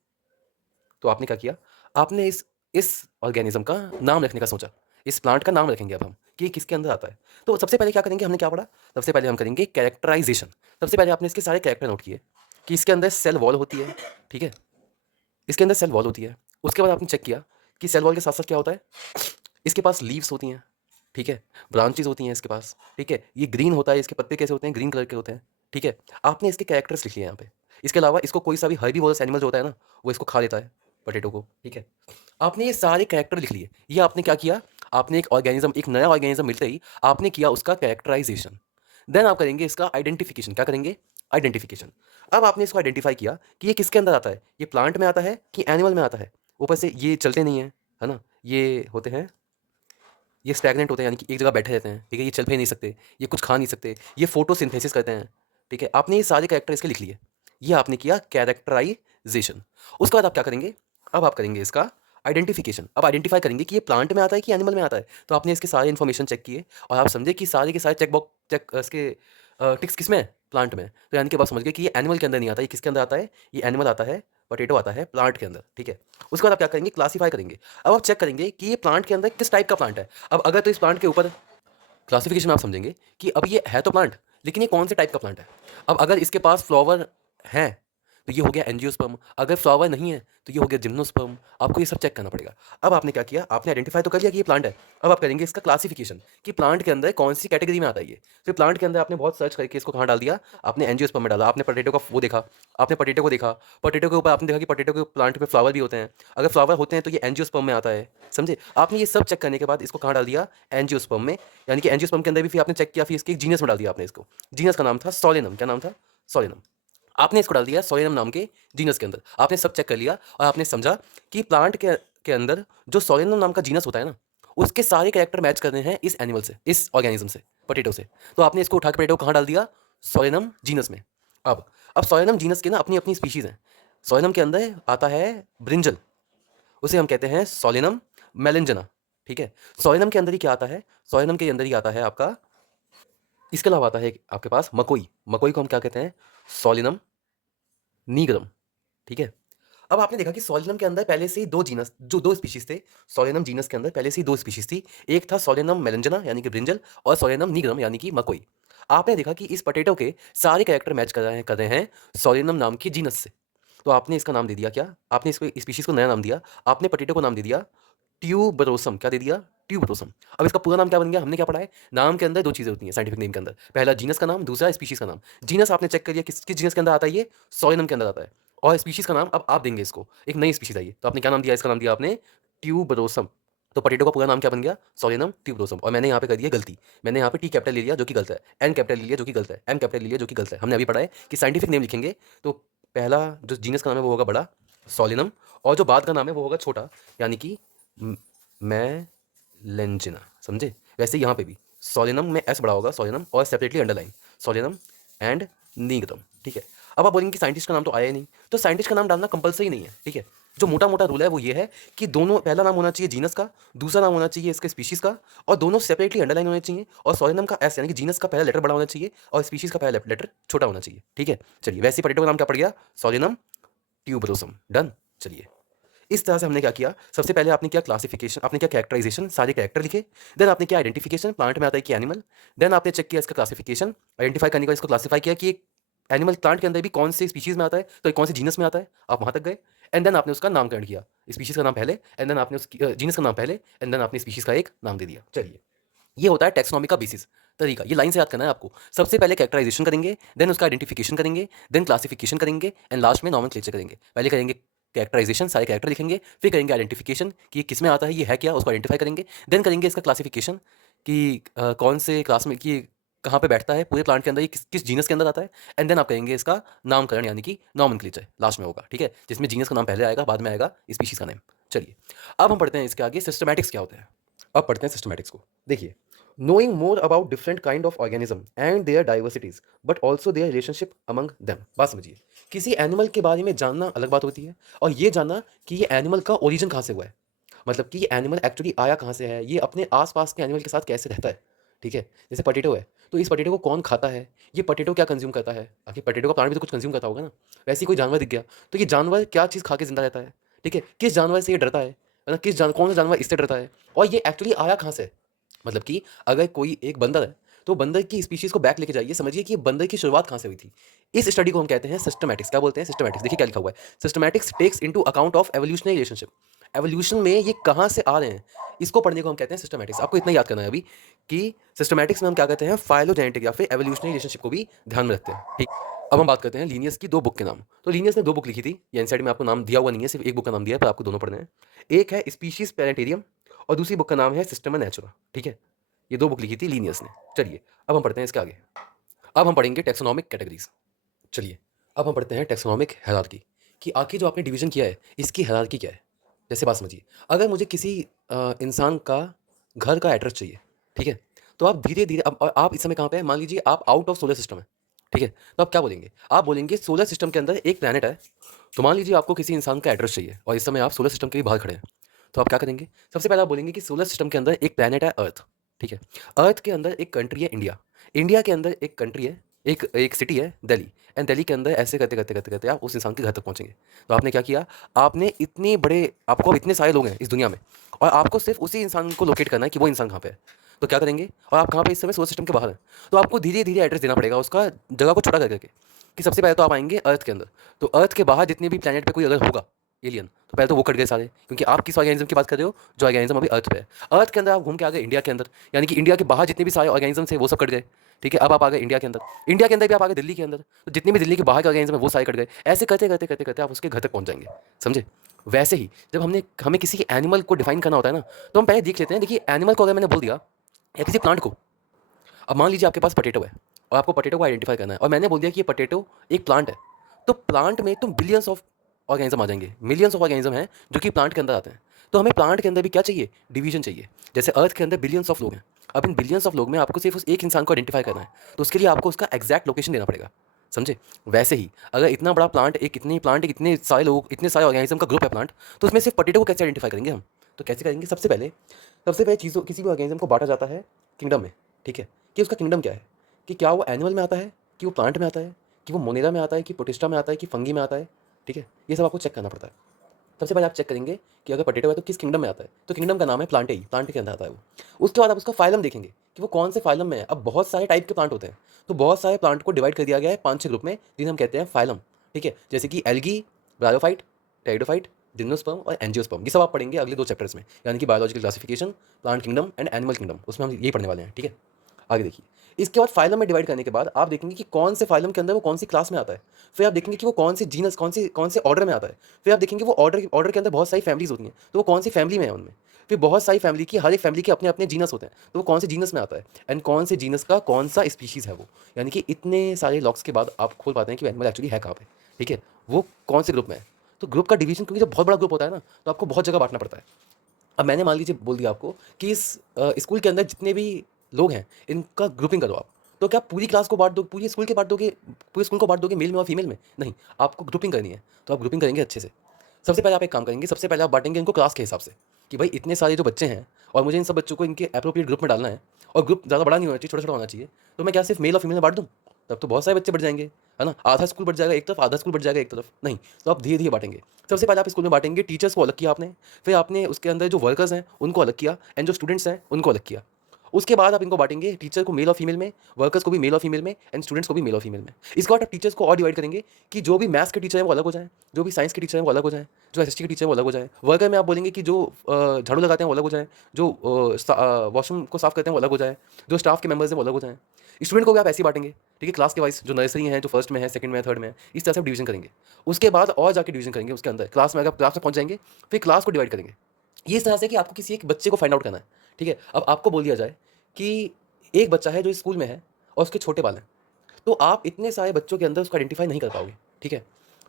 तो आपने क्या किया? आपने इस ऑर्गेनिज्म का नाम रखने का सोचा, इस प्लांट का नाम रखेंगे अब हम कि ये किसके अंदर आता है। तो सबसे पहले क्या करेंगे, हमने क्या पढ़ा, सबसे पहले हम करेंगे कैरेक्टराइजेशन। सबसे पहले आपने इसके सारे कैरेक्टर नोट किए कि इसके अंदर सेल वॉल होती है, ठीक है, इसके अंदर सेल वॉल होती है। उसके बाद आपने चेक किया कि सेल वॉल के साथ साथ क्या होता है, इसके पास लीव्स होती हैं, ठीक है, ब्रांचेस होती हैं इसके पास, ठीक है, ये ग्रीन होता है, इसके पत्ते कैसे होते हैं, ग्रीन कलर के होते हैं, ठीक है। आपने इसके कैरेक्टर्स लिख लिए यहाँ पे। इसके अलावा इसको कोई सा भी हर्बीवोरस एनिमल जो होता है ना, वो इसको खा लेता है, पोटैटो को, ठीक है। आपने ये सारे कैरेक्टर लिख लिए। ये आपने क्या किया, आपने एक ऑर्गेनिज्म, एक नया ऑर्गेनिज्म मिलते ही आपने किया उसका कैरेक्टराइजेशन। देन आप करेंगे इसका आइडेंटिफिकेशन। क्या करेंगे, आइडेंटिफिकेशन। अब आपने इसको आइडेंटिफाई किया कि ये किसके अंदर आता है, ये प्लांट में आता है कि एनिमल में आता है। ऊपर से ये चलते नहीं हैं, है ना, ये होते हैं, ये स्टैग्नेंट होते हैं, यानी कि एक जगह बैठे रहते हैं, ठीक है, ये चल फिर नहीं सकते, ये कुछ खा नहीं सकते, ये फोटोसिंथेसिस करते हैं, ठीक है। आपने ये सारे कैरेक्टर इसके लिख लिए। ये आपने किया कैरेक्टराइजेशन। उसके बाद आप क्या करेंगे, अब आप करेंगे इसका आइडेंटिफिकेशन। अब आइडेंटिफाई करेंगे कि ये प्लांट में आता है कि एनिमल में आता है। तो आपने इसके सारे इन्फॉर्मेशन चेक किए और आप समझे कि सारे के सारे चेक इसके टिक्स किस में है, प्लांट में। तो यानी कि आप समझ गए कि ये एनिमल के अंदर नहीं आता, ये किसके अंदर आता है, ये एनिमल आता है, पोटैटो आता है प्लांट के अंदर, ठीक है। उसके बाद आप क्या करेंगे, क्लासीफाई करेंगे। अब आप चेक करेंगे कि ये प्लांट के अंदर किस टाइप का प्लांट है। अब अगर तो इस प्लांट के ऊपर क्लासिफिकेशन आप समझेंगे कि अब ये है तो प्लांट, लेकिन ये कौन से टाइप का प्लांट है। अब अगर इसके पास फ्लावर है तो ये हो गया एंजियोस्पर्म, अगर फ्लावर नहीं है तो ये हो गया जिम्नोस्पर्म। आपको ये सब चेक करना पड़ेगा। अब आपने क्या किया, आपने आइडेंटिफाई तो कर लिया कि ये प्लांट है। अब आप करेंगे इसका क्लासिफिकेशन कि प्लांट के अंदर कौन सी कैटेगरी में आता है ये। फिर प्लांट के अंदर आपने बहुत सर्च करके इसको कहाँ डाल दिया, आपने एंजियोस्पर्म में डाला। आपने पोटैटो का वो देखा, आपने पोटैटो को देखा, पोटैटो के ऊपर आपने देखा कि पोटैटो के प्लांट में फ्लावर भी होते हैं। अगर फ्लावर होते हैं तो ये एंजियोस्पर्म में आता है, समझे। आपने ये सब चेक करने के बाद इसको कहाँ डाल दिया, एंजियोस्पर्म में। यानी कि एंजियोस्पर्म के अंदर भी फिर आपने चेक किया, फिर इसके एक जीनस में डाल दिया आपने इसको। जीनस का नाम था सोलेनम। क्या नाम था, सोलेनम। आपने इसको डाल दिया सोलेनम नाम के जीनस के अंदर। आपने सब चेक कर लिया और आपने समझा कि प्लांट के अंदर जो सोलेनम नाम का जीनस होता है ना, उसके सारे कैरेक्टर मैच करने हैं इस एनिमल से, इस ऑर्गेनिज्म से, पोटैटो से। तो आपने इसको उठा के पोटैटो कहाँ डाल दिया, सोलेनम जीनस में। अब सोलेनम जीनस के ना अपनी अपनी स्पीशीज हैं। सोलेनम के अंदर आता है ब्रिंजल, उसे हम कहते हैं सोलेनम मेलेंजना, ठीक है। सोलेनम के अंदर ही क्या आता है, सोलेनम के अंदर ही आता है आपका, इसके अलावा आता है आपके पास मकोई। मकोई को हम क्या कहते हैं, सोलिनम नीग्रम, ठीक है। अब आपने देखा कि सोलिनम के अंदर पहले से ही दो जीनस, जो दो स्पीशीज थे, सोलिनम जीनस के अंदर पहले से ही दो स्पीशीज थी। एक था सोलिनम मेलेंजना यानी कि ब्रिंजल, और सोलिनम नीग्रम यानी कि मकोई। आपने देखा कि इस पोटैटो के सारे कैरेक्टर मैच कर रहे हैं सोलिनम नाम की जीनस से। तो आपने इसका नाम दे दिया क्या, आपने इसको स्पीशीज को नया नाम दिया। आपने पोटैटो को नाम दे दिया ट्यूबरोसम। क्या दे दिया, ट्यूबरोसम। अब इसका पूरा नाम क्या बन गया, हमने क्या पढ़ा है, नाम के अंदर दो चीज़ें होती हैं साइंटिफिक नेम के अंदर, पहला जीनस का नाम, दूसरा स्पीशीज का नाम। जीनस आपने चेक कर लिया किस किस जीनस के अंदर आता है, ये सोलिनम के अंदर आता है। और स्पीशीज का नाम अब आप देंगे इसको, एक नई स्पीशीज आई है, तो आपने क्या नाम दिया, इसका नाम दिया आपने ट्यूबरोसम। तो पोटैटो का पूरा नाम क्या बन गया, सोलिनम ट्यूबरोसम। और मैंने यहाँ पे कर दिया गलती, मैंने यहाँ पे टी कैपिटल ले लिया जो कि गलत है, एन कैपिटल ले लिया जो कि गलत है, एम कैपिटल ले लिया जो कि गलत है। हमने अभी पढ़ा है कि साइंटिफिक नेम लिखेंगे तो पहला जो जीनस का नाम है वो होगा बड़ा, सोलिनम, और जो बाद का नाम है वो होगा छोटा, यानी कि मैलेंजिना, समझे। वैसे यहाँ पे भी सोलिनम में एस बड़ा होगा, सोलिनम, और सेपरेटली अंडरलाइन सोलिनम एंड नीग्रम, ठीक है। अब आप बोलेंगे कि साइंटिस्ट का नाम तो आया ही नहीं, तो साइंटिस्ट का नाम डालना कंपलसरी नहीं है, ठीक है। जो मोटा मोटा रूल है वो ये है कि दोनों, पहला नाम होना चाहिए जीनस का, दूसरा नाम होना चाहिए इसके स्पीशीज का, और दोनों सेपरेटली अंडरलाइन होने चाहिए। और सोलिनम का एस यानी कि जीनस का पहला लेटर बड़ा होना चाहिए और स्पीशीज का पहला लेटर छोटा होना चाहिए, ठीक है। चलिए, वैसे पोटैटो का नाम क्या पड़ गया, सोलिनम ट्यूबरोसम, डन। चलिए, इस तरह से हमने क्या किया, सबसे पहले आपने किया क्लासिफिकेशन, आपने किया कैरेक्टराइजेशन, सारे कैरेक्टर लिखे। देन आपने किया आइडेंटिफिकेशन, प्लांट में आता है कि एनिमल। देन आपने चेक किया इसका क्लासिफिकेशन, आइडेंटिफाई करने का इसको क्लासिफाई किया कि एनिमल प्लांट के अंदर भी कौन से स्पीशीज में आता है, तो कौन से जीनस में आता है, आप वहां तक गए। एंड देन आपने उसका नामकरण किया, स्पीशीज का नाम पहले, एंड देन आपने उसकी जीनस का नाम पहले, एंड देन आपने स्पीशीज का एक नाम दे दिया। चलिए, ये होता है टैक्सोनॉमी का बेसिस तरीका। ये लाइन से याद करना है आपको। सबसे पहले कैरेक्टराइजेशन करेंगे, देन उसका आइडेंटिफिकेशन करेंगे, देन क्लासिफिकेशन करेंगे, एंड लास्ट में नॉमेनक्लेचर करेंगे। पहले करेंगे कैरेक्टराइजेशन, सारे कैरेक्टर लिखेंगे, फिर करेंगे आइडेंटिफिकेशन कि ये किस में आता है, ये है क्या, उसको आइडेंटिफाई करेंगे। देन करेंगे इसका क्लासिफिकेशन कि कौन से क्लास में, कि कहाँ पे बैठता है पूरे प्लांट के अंदर, ये किस किस जीनस के अंदर आता है। एंड देन आप करेंगे इसका नामकरण यानी कि नॉमेनक्लेचर लास्ट में होगा, ठीक है, जिसमें जीनस का नाम पहले आएगा, बाद में आएगा स्पीशीज का नेम। चलिए, अब हम पढ़ते हैं इसके आगे सिस्टमैटिक्स क्या होते हैं। अब पढ़ते हैं सिस्टमैटिक्स को। देखिए, knowing more about different kind of organism and their diversities but also their relationship among them। बात समझिए, किसी एनिमल के बारे में जानना अलग बात होती है, और ये जानना कि ये एनिमल का ओरिजिन कहाँ से हुआ है, मतलब कि ये एनिमल एक्चुअली आया कहाँ से है, ये अपने आसपास के एनिमल के साथ कैसे रहता है, ठीक है। जैसे पोटैटो है, तो इस पोटैटो को कौन खाता है, ये पोटैटो क्या कंज्यूम करता है, आखिर पोटैटो का प्लांट भी तो कुछ कंज्यूम करता होगा ना। वैसे ही कोई जानवर दिख गया तो ये जानवर क्या चीज़ खा के जिंदा रहता है, ठीक है, किस जानवर से ये डरता है, मतलब कौन सा जानवर इससे डरता है और ये एक्चुअली आया कहाँ से है। मतलब कि अगर कोई एक बंदर है तो बंदर की स्पीशीज को बैक लेके जाइए, समझिए कि ये बंदर की शुरुआत कहाँ से हुई थी। इस स्टडी को हम कहते हैं सिस्टमैटिक्स। क्या बोलते हैं? सिस्टमैटिक्स। देखिए क्या लिखा हुआ है, systematics takes into account of evolutionary relationship. Evolution में ये कहाँ से आ रहे हैं, इसको पढ़ने को हम कहते हैं सिस्टमैटिक्स। आपको इतना याद करना है अभी कि सिस्टमैटिक्स में हम क्या कहते हैं, फाइलोजेनेटिक या फिर एवोल्यूशनरी रिलेशनशिप को भी ध्यान में रखते हैं। ठीक, अब हम बात करते हैं लीनियस की 2 बुक के नाम। तो लीनियस ने 2 बुक लिखी थी, ये इनसाइड में आपको नाम दिया हुआ नहीं है, सिर्फ एक बुक का नाम दिया है, पर आपको दोनों पढ़ने हैं। एक है स्पीशीज प्लानेटेरियम और दूसरी बुक का नाम है सिस्टम नेचुरा। ठीक है, ये 2 बुक लिखी थी लीनियस ने। चलिए अब हम पढ़ते हैं इसके आगे। अब हम पढ़ेंगे टेक्सोनॉमिक कैटेगरीज। चलिए अब हम पढ़ते हैं टेक्सोनॉमिक हायरार्की कि आखिर जो आपने डिवीजन किया है इसकी हायरार्की क्या है। जैसे बात समझिए, अगर मुझे किसी इंसान का घर का एड्रेस चाहिए, ठीक है, तो आप धीरे धीरे, अब आप इस समय कहाँ पे हैं, मान लीजिए आप आउट ऑफ सोलर सिस्टम है, ठीक है, तो आप क्या बोलेंगे, आप बोलेंगे सोलर सिस्टम के अंदर एक प्लैनेट है। तो मान लीजिए आपको किसी इंसान का एड्रेस चाहिए और इस समय आप सोलर सिस्टम के भी बाहर खड़े हैं, तो आप क्या करेंगे, सबसे पहले आप बोलेंगे कि सोलर सिस्टम के अंदर एक प्लैनेट है अर्थ। ठीक है, अर्थ के अंदर एक कंट्री है इंडिया, इंडिया के अंदर एक कंट्री है, एक एक सिटी है दिल्ली, एंड दिल्ली के अंदर ऐसे करते करते करते करते आप उस इंसान के घर तक पहुंचेंगे। तो आपने क्या किया, आपने इतने बड़े, आपको अब इतने सारे लोग हैं इस दुनिया में और आपको सिर्फ उसी इंसान को लोकेट करना है कि वो इंसान कहाँ पे है। तो क्या करेंगे, और आप कहाँ पे इस समय सोलर सिस्टम के बाहर हैं, तो आपको धीरे धीरे एड्रेस देना पड़ेगा उसका, जगह को छोटा कर करके, कि सबसे पहले तो आप आएंगे अर्थ के अंदर। तो अर्थ के बाहर जितने भी प्लैनेट पे कोई अगर होगा एलियन, तो पहले तो वो कट गए सारे, क्योंकि आप किस ऑर्गेनिज्म की बात कर रहे हो, जो ऑर्गेनिज्म अभी अर्थ पे है। अर्थ के अंदर आप घूम के आ गए इंडिया के अंदर, यानी कि इंडिया के बाहर जितने भी सारे ऑर्गेनिज्म थे वो सब कट गए। ठीक है, अब आप आ गए इंडिया के अंदर, इंडिया के अंदर भी आप आ गए दिल्ली के अंदर, तो जितने भी दिल्ली के बाहर के ऑर्गेनिज्म है वो सारे कट गए। ऐसे करते करते करते करते आप उसके घर तक पहुंच जाएंगे। समझे? वैसे ही जब हमें किसी एनिमल को डिफाइन करना होता है ना, तो हम पहले देख लेते हैं। देखिए एनिमल को अगर मैंने बोल दिया, या किसी प्लांट को, अब मान लीजिए आपके पास पोटैटो है और आपको पोटैटो को आइडेंटिफाई करना है, और मैंने बोल दिया कि ये पोटैटो एक प्लांट है, तो प्लांट में तुम बिलियंस ऑफ ऑर्गेनिज्म आ जाएंगे, मिलियंस ऑफ ऑर्गेनिज्म हैं जो कि प्लांट के अंदर आते हैं। तो हमें प्लांट के अंदर भी क्या चाहिए, डिवीजन चाहिए। जैसे अर्थ के अंदर बिलियंस ऑफ लोग हैं, अब इन बिलियंस ऑफ लोग में आपको सिर्फ उस एक इंसान को आइडेंटिफाई करना है, तो उसके लिए आपको उसका एग्जैक्ट लोकेशन देना पड़ेगा। समझे? वैसे ही अगर इतना बड़ा प्लांट, इतने सारे लोग, इतने सारे ऑर्गेनिज्म का ग्रुप है प्लांट, तो उसमें सिर्फ पोटैटो को कैसे आइडेंटिफाई करेंगे हम? तो कैसे करेंगे, सबसे पहले चीज़ों, किसी भी ऑर्गेनिज्म को बांटा जाता है किंगडम में। ठीक है, कि उसका किंगडम क्या है, कि क्या वो एनिमल में आता है, कि वो प्लांट में आता है, कि वो मोनेरा में आता है, कि प्रोटिस्टा में आता है, कि फंगी में आता है। ठीक है, ये सब आपको चेक करना पड़ता है। सबसे पहले आप चेक करेंगे कि अगर पोटैटो है तो किस किंगडम में आता है, तो किंगडम का नाम है प्लांटेई, प्लांट के अंदर आता है वो। उसके बाद आप उसका फाइलम देखेंगे कि वो कौन से फाइलम में है। अब बहुत सारे टाइप के प्लांट होते हैं, तो बहुत सारे प्लांट को डिवाइड कर दिया गया है 5-6 ग्रुप में, जिन्हें हम कहते हैं फाइलम। ठीक है, जैसे कि एल्गी, ब्रायोफाइट, टेरिडोफाइट, जिम्नोस्पर्म और एंजियोस्पर्म। ये सब आप पढ़ेंगे अगले 2 चैप्टर्स में, यानी कि biological classification, plant kingdom and animal kingdom, उसमें हम यही पढ़ने वाले हैं। ठीक है, आगे देखिए। इसके बाद फाइलम में डिवाइड करने के बाद आप देखेंगे कि कौन से फाइलम के अंदर वो कौन सी क्लास में आता है। फिर आप देखेंगे कि वो कौन सी जीनस, कौन से ऑर्डर में आता है। फिर आप देखेंगे वो ऑर्डर के अंदर बहुत सारी फैमिलीज होती हैं, तो वो कौन सी फैमिली में है उनमें। फिर बहुत सारी फैमिली की, हर एक फैमिली के अपने अपने जीनस होते हैं, तो वो कौन से जीनस में आता है, एंड कौन से जीनस का कौन सा स्पीशीज़ है वो। यानी कि इतने सारे लॉक्स के बाद आप खोल पाते हैं कि एनिमल एक्चुअली है कहाँ पे। ठीक है, वो कौन से ग्रुप में है। तो ग्रुप का डिवीजन, क्योंकि जब बहुत बड़ा ग्रुप होता है ना, तो आपको बहुत जगह बांटना पड़ता है। अब मैंने मान लीजिए बोल दिया आपको कि इस स्कूल के अंदर जितने भी लोग हैं इनका ग्रुपिंग करो आप, तो क्या पूरी क्लास को बांट दो, पूरी स्कूल के बांट दोगे, पूरे स्कूल को बांट दोगे मेल में और फीमेल में? नहीं, आपको ग्रुपिंग करनी है। तो आप ग्रुपिंग करेंगे अच्छे से। सबसे पहले आप एक काम करेंगे, सबसे पहले आप बांटेंगे इनको क्लास के हिसाब से, कि भाई इतने सारे जो बच्चे हैं और मुझे इन सब बच्चों को इनके अप्रोप्रिएट ग्रुप में डालना है, और ग्रुप ज़्यादा बड़ा नहीं होना चाहिए, छोटा छोटा होना चाहिए। तो मैं क्या सिर्फ मेल और फीमेल में बांट दूँ? तब तो बहुत सारे बच्चे बढ़ जाएंगे, है ना। आधा स्कूल बढ़ जाएगा एक तरफ, आधा स्कूल बढ़ जाएगा एक तरफ, नहीं। तो आप धीरे धीरे बांटेंगे। सबसे पहले आप स्कूल में बांटेंगे, टीचर्स को अलग किया आपने, फिर आपने उसके अंदर जो वर्कर्स हैं उनको अलग किया, एंड जो स्टूडेंट्स हैं उनको अलग किया। उसके बाद आप इनको बांटेंगे, टीचर को मेल और फीमेल में, वर्कर्स को भी मेल और फीमेल में, एंड स्टूडेंट्स को भी मेल और फीमेल में। इसके बाद आप टीचर्स को और डिवाइड करेंगे कि जो भी मैथ्स के टीचर हैं वो अलग हो जाएं, जो भी साइंस के टीचर हैं वो अलग हो जाएं, जो एसएसटी के टीचर हैं वो अलग हो जाएं। वर्कर में आप बोलेंगे कि जो झाड़ू लगाते हैं वो अलग हो जाएं, जो वॉशरूम को साफ करते हैं वो अलग हो जाएं, जो स्टाफ के मेंबर्स हैं वो अलग हो जाएं। स्टूडेंट को भी आप ऐसे ही बांटेंगे, ठीक है, क्लास के वाइज, जो नर्सरी है, जो फर्स्ट में है, सेकंड में है, थर्ड में है, इस तरह से आप डिवीजन करेंगे। उसके बाद और जाके डिवीजन करेंगे उसके अंदर, क्लास में, अगर क्लास में पहुंच जाएंगे फिर क्लास को डिवाइड करेंगे। ये इस तरह से कि आपको किसी एक बच्चे को फाइंड आउट करना है। ठीक है, अब आपको बोल दिया जाए कि एक बच्चा है जो इस स्कूल में है और उसके छोटे बाल हैं, तो आप इतने सारे बच्चों के अंदर उसको आइडेंटिफाई नहीं कर पाओगे। ठीक है,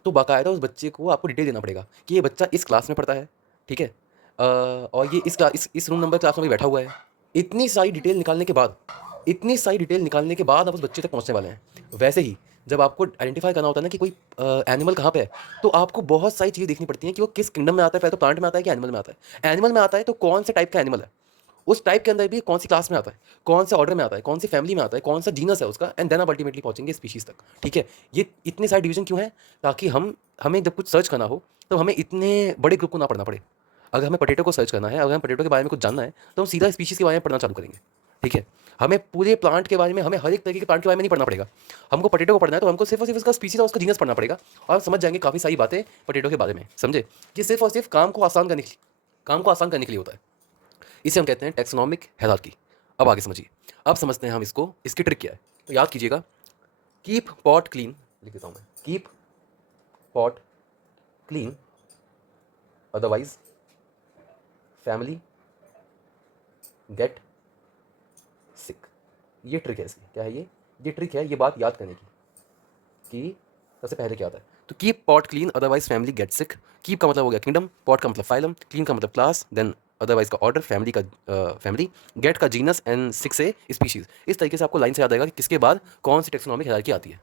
तो बाकायदा उस बच्चे को आपको डिटेल देना पड़ेगा कि ये बच्चा इस क्लास में पढ़ता है। ठीक है, और ये इस रूम नंबर क्लास में भी बैठा हुआ है। इतनी सारी डिटेल निकालने के बाद, आप उस बच्चे तक पहुंचने वाले हैं। वैसे ही जब आपको आइडेंटिफाई करना होता है ना कि कोई एनिमल कहाँ पे है, तो आपको बहुत सारी चीज़ें देखनी पड़ती हैं कि वो किस किंगडम में आता है। पहले तो प्लांट में आता है कि एनिमल में आता है। एनिमल में आता है तो कौन से टाइप का एनिमल है, उस टाइप के अंदर भी कौन सी क्लास में आता है, कौन से ऑर्डर में आता है, कौन सी फैमिली में आता है, कौन सा जीनस है उसका, एंड देन आप अल्टीमेटली पहुंचेंगे स्पीशीज़ तक। ठीक है, ये इतने सारे डिवीजन क्यों है, ताकि हमें जब कुछ सर्च करना हो तो हमें इतने बड़े ग्रुप को ना पढ़ना पड़े। अगर हमें पोटैटो को सर्च करना है, अगर हमें पोटैटो के बारे में कुछ जानना है, तो हम सीधा स्पीशीज़ के बारे में पढ़ना चालू करेंगे, ठीक है? हमें पूरे प्लांट के बारे में, हमें हर एक तरीके के प्लांट के बारे में नहीं पढ़ना पड़ेगा। हमको पोटैटो को पढ़ना है तो हमको सिर्फ़ और सिर्फ़ उसका स्पीशीज़ और उसका जीनस पढ़ना पड़ेगा और आप समझ जाएँगे काफ़ी सारी बातें पोटैटो के बारे में, समझे? ये सिर्फ़ और सिर्फ़ काम को आसान करने के लिए होता है। इसे हम कहते हैं टैक्सोनॉमिक हायरार्की। अब आगे समझिए। अब समझते हैं हम इसको, इसकी ट्रिक क्या है? तो याद कीजिएगा, कीप पॉट क्लीन, लिख देता हूँ मैं, keep pot clean otherwise family get sick. ये ट्रिक है इसकी। क्या है ये? ये ट्रिक है, ये बात याद करने की कि सबसे पहले क्या होता है। तो keep pot clean otherwise family get sick. Keep का मतलब हो गया किंगडम, पॉट का मतलब फाइलम, क्लीन का मतलब क्लास, देन अदरवाइज का ऑर्डर, फैमिली का फैमिली, गेट का जीनस एंड सिक से स्पीशीज। इस तरीके से आपको लाइन से याद आएगा कि किसके बाद कौन सी टेक्सोनॉमिक हायरार्की आती है।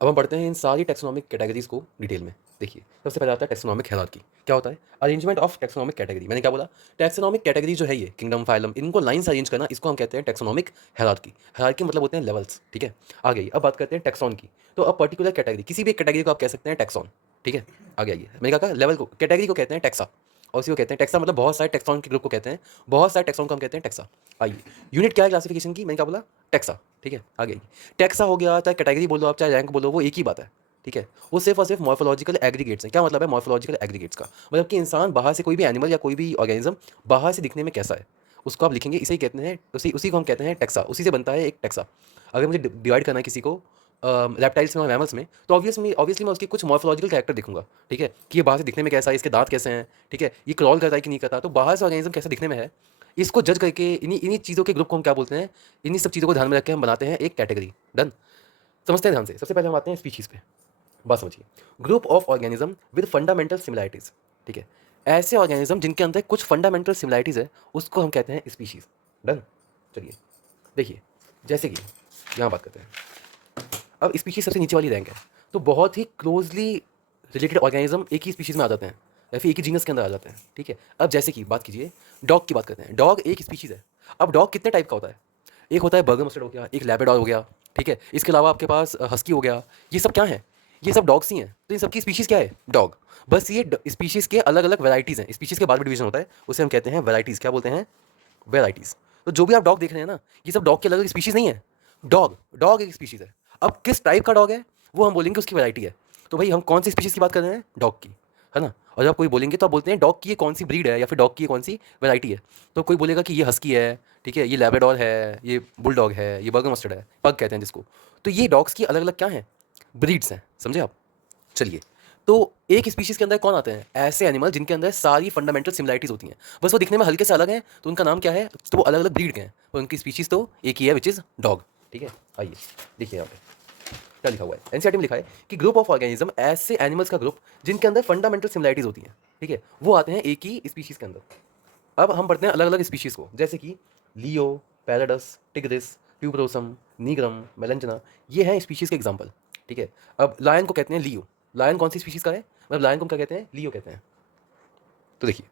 अब हम पढ़ते हैं इन सारी टेक्सोनॉमिक कैटेगरीज को डिटेल में। देखिए, सबसे पहले आता है टेक्सोनॉमिक हायरार्की। क्या होता है? Arrangement of taxonomic category. मैंने क्या बोला? टेक्सोनॉमिक कैटेगरी जो है ये किंगडम, फाइलम, इनको लाइन से अरेंज करना, इसको हम कहते हैं टेक्सोनॉमिक हायरार्की। हायरार्की मतलब होते हैं लेवल्स, ठीक है? आगे आइए, अब बात करते हैं टेक्सॉन की। तो अब पर्टिकुलर कैटेगरी, किसी भी कैटेगरी को आप कह सकते हैं टेक्सॉन, ठीक है? आगे आइए, मैंने कहा लेवल को, कैटेगरी को कहते हैं टेक्सा, और उसी को कहते हैं टेक्सा, मतलब बहुत सारे टेक्सॉन के ग्रुप को कहते हैं, बहुत सारे टेक्सॉन को हम कहते हैं टेक्सा। आइए, यूनिट क्या है क्लासिफिकेशन की? मैंने क्या बोला? टेक्सा, ठीक है? आगे आइए, टेक्सा हो गया, चाहे कैटेगरी बोलो आप, चाहे रैंक बोलो, वो एक ही बात है, ठीक है? वो सिर्फ और सिर्फ मॉर्फोलॉजिकल एग्रीगेट्स हैं। क्या मतलब है मॉर्फोलॉजिकल एग्रीगेट्स का? मतलब कि इंसान बाहर से, कोई भी एनिमल या कोई भी ऑर्गेनिज्म बाहर से दिखने में कैसा है, उसको आप लिखेंगे, इसे ही कहते हैं, उसी को हम कहते हैं टेक्सा। उसी से बनता है एक टेक्सा। अगर मुझे डिवाइड करना है किसी को रेप्टाइल्स में और मैमल्स में, तो ऑब्वियसली मैं उसके कुछ मॉर्फोलॉजिकल कैरेक्टर देखूंगा, ठीक है? कि ये बाहर से दिखने में कैसा है, इसके दांत कैसे हैं, ठीक है? ये क्रॉल करता है कि नहीं करता, तो बाहर से ऑर्गेनिज्म कैसा दिखने में है, इसको जज करके इन्हीं इन्हीं चीज़ों के ग्रुप को हम क्या बोलते हैं, इन्हीं सब चीज़ों को ध्यान में रख के हम बनाते हैं एक कैटेगरी। डन? समझते हैं ध्यान से। सबसे पहले हम आते हैं स्पीशीज़ पे। बात समझिए, group of organism with fundamental similarities, ठीक है? ऐसे ऑर्गेनिज्म जिनके अंदर कुछ फंडामेंटल सिमिलैरिटीज़ है, उसको हम कहते हैं स्पीशीज़। डन? चलिए देखिए, जैसे कि यहाँ बात करते हैं। अब स्पीशीज सबसे नीचे वाली रैंक है, तो बहुत ही क्लोजली रिलेटेड ऑर्गेनिज्म एक ही स्पीशीज में आ जाते हैं या फिर एक ही जीनस के अंदर आ जाते हैं, ठीक है? अब जैसे कि बात कीजिए, डॉग की बात करते हैं। डॉग एक स्पीशीज है। अब डॉग कितने टाइप का होता है? एक होता है बर्गर मस्टर्ड हो गया, एक लैब्राडोर हो गया, ठीक है? इसके अलावा आपके पास हस्की हो गया। ये सब क्या है? ये सब डॉग्स ही हैं। तो इन सबकी स्पीशीज़ क्या है? डॉग। बस ये स्पीशीज़ के अलग अलग वेराइटीज़ हैं। स्पीशीज़ के बाद भी डिवीजन होता है, उसे हम कहते हैं वेराइटीज़। क्या बोलते हैं? वेराइटीज़। तो जो भी आप डॉग देख रहे हैं ना, ये सब डॉग की अलग अलग स्पीशीज़ नहीं है। डॉग डॉग एक स्पीशीज़ है। अब किस टाइप का डॉग है, वो हम बोलेंगे उसकी वैरायटी है। तो भाई हम कौन सी स्पीशीज़ की बात कर रहे हैं? डॉग की, है ना? और जब आप कोई बोलेंगे तो आप बोलते हैं डॉग की ये कौन सी ब्रीड है या फिर डॉग की ये कौन सी वैरायटी है। तो कोई बोलेगा कि ये हस्की है, ठीक है, ये लैब्राडोर है, ये बुलडॉग है, ये बर्गर मस्टर्ड है, पग कहते हैं जिसको। तो ये डॉग्स की अलग अलग क्या हैं? ब्रीड्स हैं, समझे आप? चलिए, तो एक स्पीशीज़ के अंदर कौन आते हैं? ऐसे एनिमल जिनके अंदर सारी फंडामेंटल सिमिलैरिटीज़ होती हैं, बस वो दिखने में हल्के से अलग हैं, तो उनका नाम क्या है? तो वो अलग अलग ब्रीड के हैं, पर उनकी स्पीशीज़ तो एक ही है, विच इज़ डॉग, ठीक है? आइए देखिए यहाँ पे क्या लिखा हुआ है, एनसीईआरटी में लिखा है कि ग्रुप ऑफ ऑर्गेनिज्म, ऐसे एनिमल्स का ग्रुप जिनके अंदर फंडामेंटल सिमिलैरिटीज होती हैं, ठीक है, वो आते हैं एक ही स्पीशीज के अंदर। अब हम पढ़ते हैं अलग अलग स्पीशीज को, जैसे कि लियो, पैराडस, टिग्रिस, ट्यूबरोसम, नीग्रम, मेलेंजना, ये हैं स्पीशीज के एग्जाम्पल, ठीक है? अब लायन को कहते हैं लियो। लायन कौन सी स्पीशीज का है? मतलब लायन को क्या कहते हैं? लियो कहते हैं। तो देखिए,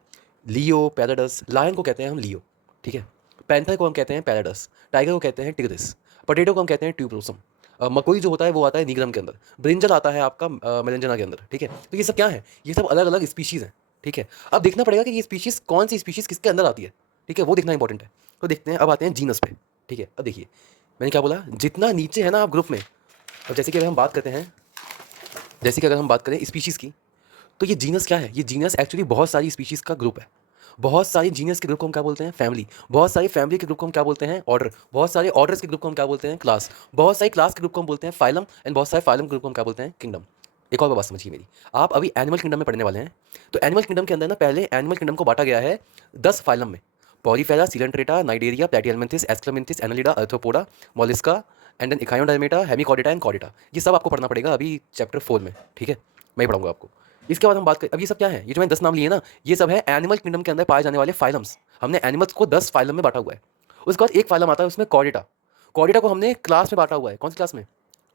लियो, पैराडस, लायन को कहते हैं हम लियो, ठीक है? पैंथर को हम कहते हैं पैराडस, टाइगर को कहते हैं टिग्रिस, पोटैटो को हम कहते हैं ट्यूबरोसम, मकोई जो होता है वो आता है नीग्रम के अंदर, ब्रिंजल आता है आपका मेलेंजना के अंदर, ठीक है? तो ये सब क्या है? ये सब अलग अलग स्पीशीज़ हैं, ठीक है? अब देखना पड़ेगा कि ये स्पीशीज़ कौन सी स्पीशीज़ किसके अंदर आती है, ठीक है? वो देखना इंपॉर्टेंट है। तो देखते हैं, अब आते हैं जीनस पे, ठीक है? अब देखिए, मैंने क्या बोला, जितना नीचे है ना आप ग्रुप में, अब जैसे कि अगर हम बात करते हैं, जैसे कि अगर हम बात करें स्पीशीज़ की, तो ये जीनस क्या है? ये जीनस एक्चुअली बहुत सारी स्पीशीज़ का ग्रुप है। बहुत सारी जीनस के ग्रुप को हम क्या बोलते हैं? फैमिली। बहुत सारी फैमिली के ग्रुप को हम क्या बोलते हैं? ऑर्डर। बहुत सारे ऑर्डर्स के ग्रुप को हम क्या बोलते हैं? क्लास। बहुत सारी क्लास के ग्रुप को हम बोलते हैं फाइलम, एंड बहुत सारे फाइलम के ग्रुप को हम क्या बोलते हैं? किंगडम। एक और बात समझिए मेरी, आप अभी एनिमल किंगडम में पढ़ने वाले हैं। तो एनिमल किंगडम के अंदर ना, पहले एनिमल किंगडम को बांटा गया है 10 फाइलम में। Porifera, Coelenterata, Cnidaria, Platyhelminthes, Aschelminthes, Annelida, Arthropoda, Mollusca, and then Echinodermata, Hemichordata and Chordata. ये सब आपको पढ़ना पड़ेगा अभी चैप्टर 4 में, ठीक है? मैं ही पढ़ाऊंगा आपको। इसके बाद हम बात करें, अब ये सब क्या है? ये जो मैंने 10 नाम लिए ना, ये सब है एनिमल किंगडम के अंदर पाए जाने वाले फाइलम्स। हमने एनिमल्स को 10 फाइलम में बांटा हुआ है। उसके बाद एक फाइलम आता है उसमें कॉर्डेटा। कॉर्डेटा को हमने क्लास में बांटा हुआ है। कौन सी क्लास में?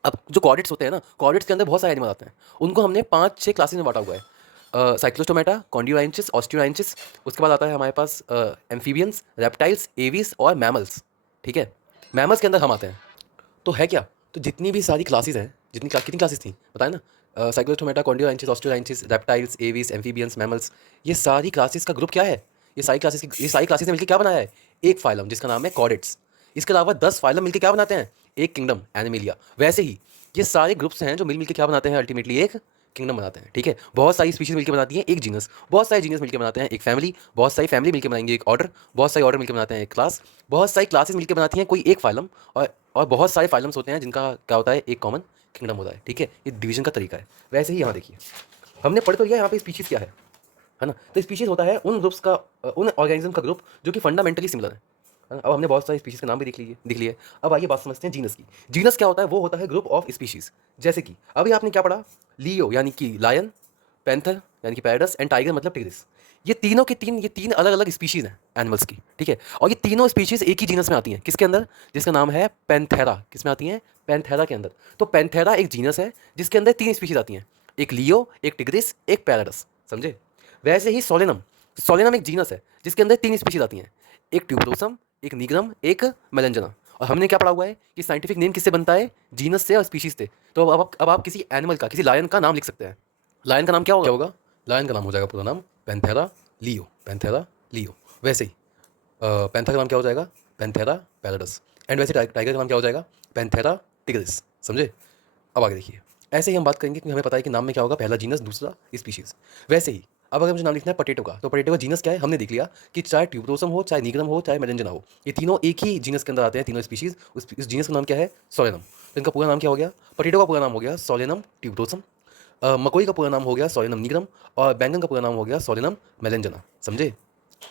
अब जो कॉर्डेट्स होते हैं ना, कॉर्डेट्स के अंदर बहुत सारे एनिमल आते हैं, उनको हमने 5-6 क्लासेस में बांटा हुआ है। साइक्लोस्टोमेटा, कॉन्ड्यूराइंचिस, ऑस्टियोराइंचिस। उसके बाद आता है हमारे पास एम्फीबियंस, रेप्टाइल्स, एवीज और मैमल्स, ठीक है? मैमल्स के अंदर हम आते हैं। तो है क्या? तो जितनी भी सारी क्लासेस हैं, कितनी क्लासेस थी बताए ना? Cyclostomata, Chondrichthyes, Osteichthyes, reptiles, Aves, amphibians, mammals, ये सारी क्लासेस का ग्रुप क्या है? ये सारी क्लासेस ने मिलकर क्या बनाया है? एक फाइलम जिसका नाम है कॉर्डेट्स। इसके अलावा 10 फाइलम मिलकर क्या बनाते हैं? एक किंगडम, एनिमेलिया। वैसे ही ये सारे ग्रुप्स हैं जो मिलकर क्या बनाते हैं? अल्टीमेटली एक किंगडम बनाते हैं। ठीक है, बहुत सारी स्पीशीज मिलकर बनाती हैं एक जीनस, बहुत सारे जीनस मिलकर बनाते हैं एक फैमिली, बहुत सारी फैमिली मिलकर बनाएंगे एक ऑर्डर, बहुत सारे ऑर्डर मिलकर बनाते हैं एक क्लास, बहुत सारी क्लासेस मिलकर बनाती हैं कोई एक फाइलम, और बहुत सारे फाइलम्स होते हैं जिनका क्या होता है? एक कॉमन किंगडम होता है। ठीक है, ये डिवीजन का तरीका है। वैसे ही यहाँ देखिए, हमने पढ़ तो लिया यहाँ पे स्पीशीज क्या है ना? तो स्पीशीज होता है उन ग्रुप्स का, उन ऑर्गेनिज्म का ग्रुप जो कि फंडामेंटली सिमिलर है ना? अब हमने बहुत सारे स्पीशीज के नाम भी देख लिए। अब आइए बात समझते हैं जीनस की। जीनस क्या होता है? वो होता है ग्रुप ऑफ स्पीशीज। जैसे कि अभी आपने क्या पढ़ा? लियो यानी कि लायन, पैंथर यानी कि पैरडस, एंड टाइगर मतलब टिग्रिस। ये तीन अलग अलग स्पीशीज हैं एनिमल्स की। ठीक है, और ये तीनों स्पीशीज एक ही जीनस में आती हैं। किसके अंदर? जिसका नाम है पैंथेरा। किस में आती हैं? पैंथेरा के अंदर। तो पैंथेरा एक जीनस है जिसके अंदर तीन स्पीशीज आती हैं, एक लियो, एक टिग्रिस, एक पैरडस। समझे? वैसे ही सोलेनम, सोलेनम एक जीनस है जिसके अंदर तीन स्पीशीज आती हैं, एक ट्यूबरोसम, एक निग्रम, एक मेलेंजना। और हमने क्या पढ़ा हुआ है कि साइंटिफिक नेम किससे बनता है? जीनस से और स्पीशीज से। तो अब आप किसी एनिमल का, किसी लायन का नाम लिख सकते हैं। लायन का नाम क्या होगा? लायन का नाम हो जाएगा पूरा नाम पैंथेरा लियो, पैंथेरा लियो। वैसे ही पैंथर का नाम क्या हो जाएगा? पैंथेरा पैराडस। एंड वैसे टाइगर का नाम क्या हो जाएगा? Panthera tigris. समझे? अब आगे देखिए, ऐसे ही हम बात करेंगे कि हमें पता है कि नाम में क्या होगा, पहला जीनस, दूसरा स्पीशीज। वैसे ही अब अगर मुझे नाम लिखना है पोटैटो का, तो पोटैटो का जीनस क्या है? हमने देख लिया कि चाहे ट्यूबरोसम हो, चाहे निग्रम हो, चाहे मेलेंजना हो, ये तीनों एक ही जीनस के अंदर आते हैं, तीनों स्पीशीज। इस जीनस का नाम क्या है? सोलेनम। तो इनका पूरा नाम क्या हो गया? पोटैटो का पूरा नाम हो गया सोलेनम ट्यूबरोसम, मकोई का पूरा नाम हो गया सोलेनम निग्रम, और बैंगन का पूरा नाम हो गया सोलेनम मेलेंजना। समझे?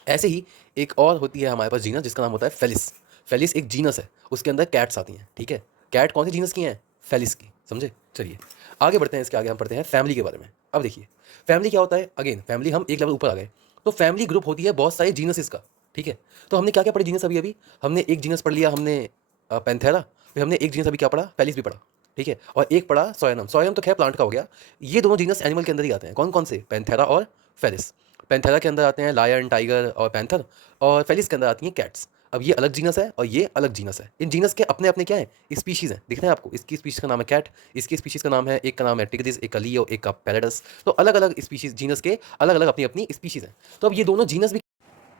ऐसे ही एक और होती है हमारे पास जीनस जिसका नाम होता है फेलिस। फेलिस एक जीनस है, उसके अंदर कैट्स आती हैं। ठीक है, कैट कौन सी जीनस की हैं? फेलिस की। समझे? चलिए आगे बढ़ते हैं। इसके आगे हम पढ़ते हैं फैमिली के बारे में। अब देखिए, फैमिली क्या होता है? अगेन फैमिली, हम एक लेवल ऊपर आ गए। तो फैमिली ग्रुप होती है बहुत सारे जीनसेस का। ठीक है, तो हमने क्या क्या पढ़ी जीनस? अभी अभी हमने एक जीनस पढ़ लिया, हमने पैंथेरा। फिर हमने एक जीनस अभी क्या पढ़ा? फेलिस भी पढ़ा। ठीक है, और एक पढ़ा सोयानम। सोयानम तो खैर प्लांट का हो गया। ये दोनों जीनस एनिमल के अंदर ही आते हैं। कौन कौन से? पैंथेरा और फेलिस। पैंथेरा के अंदर आते हैं लायन, टाइगर और पैंथर, और फेलिस के अंदर आती हैं कैट्स। अब ये अलग जीनस है और ये अलग जीनस है। इन जीनस के अपने अपने क्या है? स्पीशीज़ हैं। दिख रहे हैं आपको? इसकी स्पीशीज़ का नाम है कैट, इसकी स्पीशीज़ का नाम है, एक का नाम है टिग्रिस, एक का लियो, एक का पैराडस। तो अलग अलग स्पीशीज़, जीनस के अलग अलग अपनी अपनी स्पीशीज़ हैं। तो अब ये दोनों जीनस भी,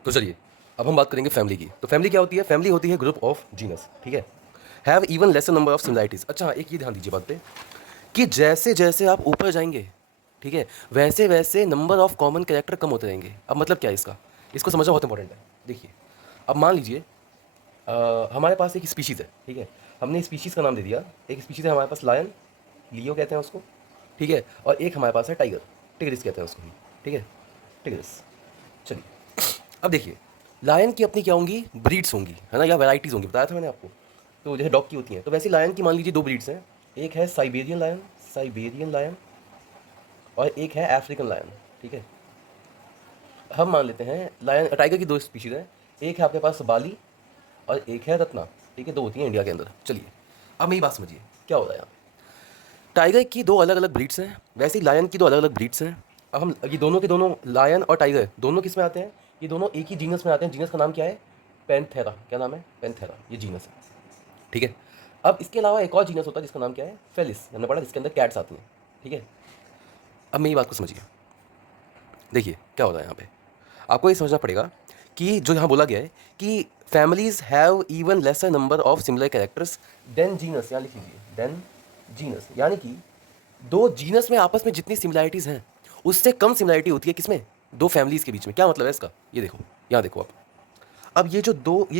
तो चलिए अब हम बात करेंगे फैमिली की। तो फैमिली क्या होती है? फैमिली होती है ग्रुप ऑफ जीनस। ठीक है, have even lesser number of similarities. अच्छा, एक ये ध्यान दीजिए बात पे कि जैसे जैसे आप ऊपर जाएंगे, ठीक है, वैसे वैसे नंबर ऑफ कॉमन कैरेक्टर कम होते रहेंगे। अब मतलब क्या है इसका? इसको समझना बहुत इंपॉर्टेंट है। देखिए, अब मान लीजिए हमारे पास एक स्पीशीज़ है। ठीक है, हमने स्पीशीज़ का नाम दे दिया। एक स्पीशीज़ है हमारे पास लायन, लियो कहते हैं उसको। ठीक है, और एक हमारे पास है टाइगर, टिग्रिस कहते हैं उसको भी। ठीक है, टिग्रिस। चलिए अब देखिए, लायन की अपनी क्या होंगी? ब्रीड्स होंगी, है ना, या वैराइटीज़ होंगी, बताया था मैंने आपको। तो जैसे डॉग की होती हैं, तो वैसे लायन की मान लीजिए दो ब्रीड्स हैं। एक है साइबेरियन लायन, साइबेरियन लायन, और एक है अफ्रीकन लायन। ठीक है, हम मान लेते हैं लायन, टाइगर की दो स्पीशीज़ हैं। एक है आपके पास बाली और एक है रत्ना। ठीक है, दो होती हैं इंडिया के अंदर। चलिए अब मेरी बात समझिए क्या हो रहा है यहाँ पे। टाइगर की दो अलग अलग ब्रीड्स हैं, वैसे ही लायन की दो अलग अलग ब्रीड्स हैं। अब हम ये दोनों के दोनों, लायन और टाइगर दोनों किस में आते हैं? ये दोनों एक ही जीनस में आते हैं। जीनस का नाम क्या है? पैंथेरा। क्या नाम है? पैंथेरा, ये जीनस है। ठीक है, अब इसके अलावा एक और जीनस होता है जिसका नाम क्या है? फेलिस। हमने पढ़ा जिसके अंदर कैट्स आती हैं। ठीक है, अब मेरी बात को समझिए। देखिए क्या होता है यहाँ पे, आपको ये समझना पड़ेगा कि जो यहाँ बोला गया है कि families have even lesser number of similar characters than genus, यहाँ लिख लीजिए देन जीनस, यानी कि दो जीनस में आपस में जितनी सिमिलैरिटीज़ हैं उससे कम सिमिलैरिटी होती है किसमें? दो फैमिलीज़ के बीच में। क्या मतलब है इसका? ये देखो, यहाँ देखो आप। अब ये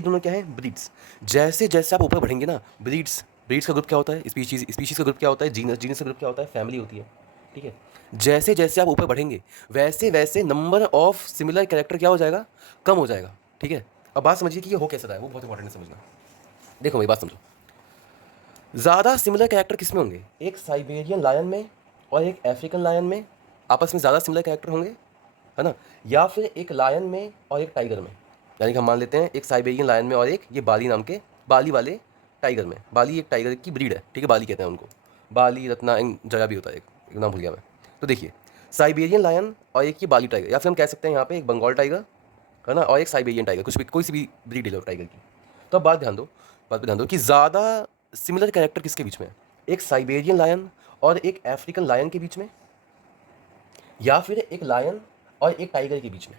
दोनों क्या है? ब्रीड्स। जैसे जैसे आप ऊपर बढ़ेंगे ना, ब्रीड्स, ब्रीड्स का ग्रुप क्या होता है? स्पीशीज़, स्पीशीज़ का ग्रुप क्या होता है? जीनस, जीनस का ग्रुप क्या होता है? फैमिली होती है। ठीक है, जैसे जैसे आप ऊपर बढ़ेंगे वैसे वैसे नंबर ऑफ सिमिलर कैरेक्टर क्या हो जाएगा? कम हो जाएगा। ठीक है, अब बात समझिए कि ये हो कैसे रहा है, वो बहुत इंपॉर्टेंट है समझना। देखो मेरी बात समझो, ज़्यादा सिमिलर कैरेक्टर किस में होंगे? एक साइबेरियन लायन में और एक अफ्रीकन लायन में आपस में ज़्यादा सिमिलर कैरेक्टर होंगे, है ना? या फिर एक लायन में और एक टाइगर में। यानी कि हम मान लेते हैं एक साइबेरियन लायन में और एक ये बाली नाम के, बाली वाले टाइगर में। बाली एक टाइगर की ब्रीड है। ठीक है, बाली कहते हैं उनको। बाली, रत्ना, इन जगह भी होता है, एक नाम भूल गया मैं। तो देखिए, साइबेरियन लायन और एक ये बाली टाइगर, या फिर हम कह सकते हैं यहाँ पे एक बंगाल टाइगर, है ना, और एक साइबेरियन टाइगर, कुछ भी, कोई सी भी ब्रीड ले लो टाइगर की। तो अब बात पे ध्यान दो कि ज़्यादा सिमिलर कैरेक्टर किसके बीच में है? एक साइबेरियन लायन और एक अफ्रीकन लायन के बीच में, या फिर एक लायन और एक टाइगर के बीच में?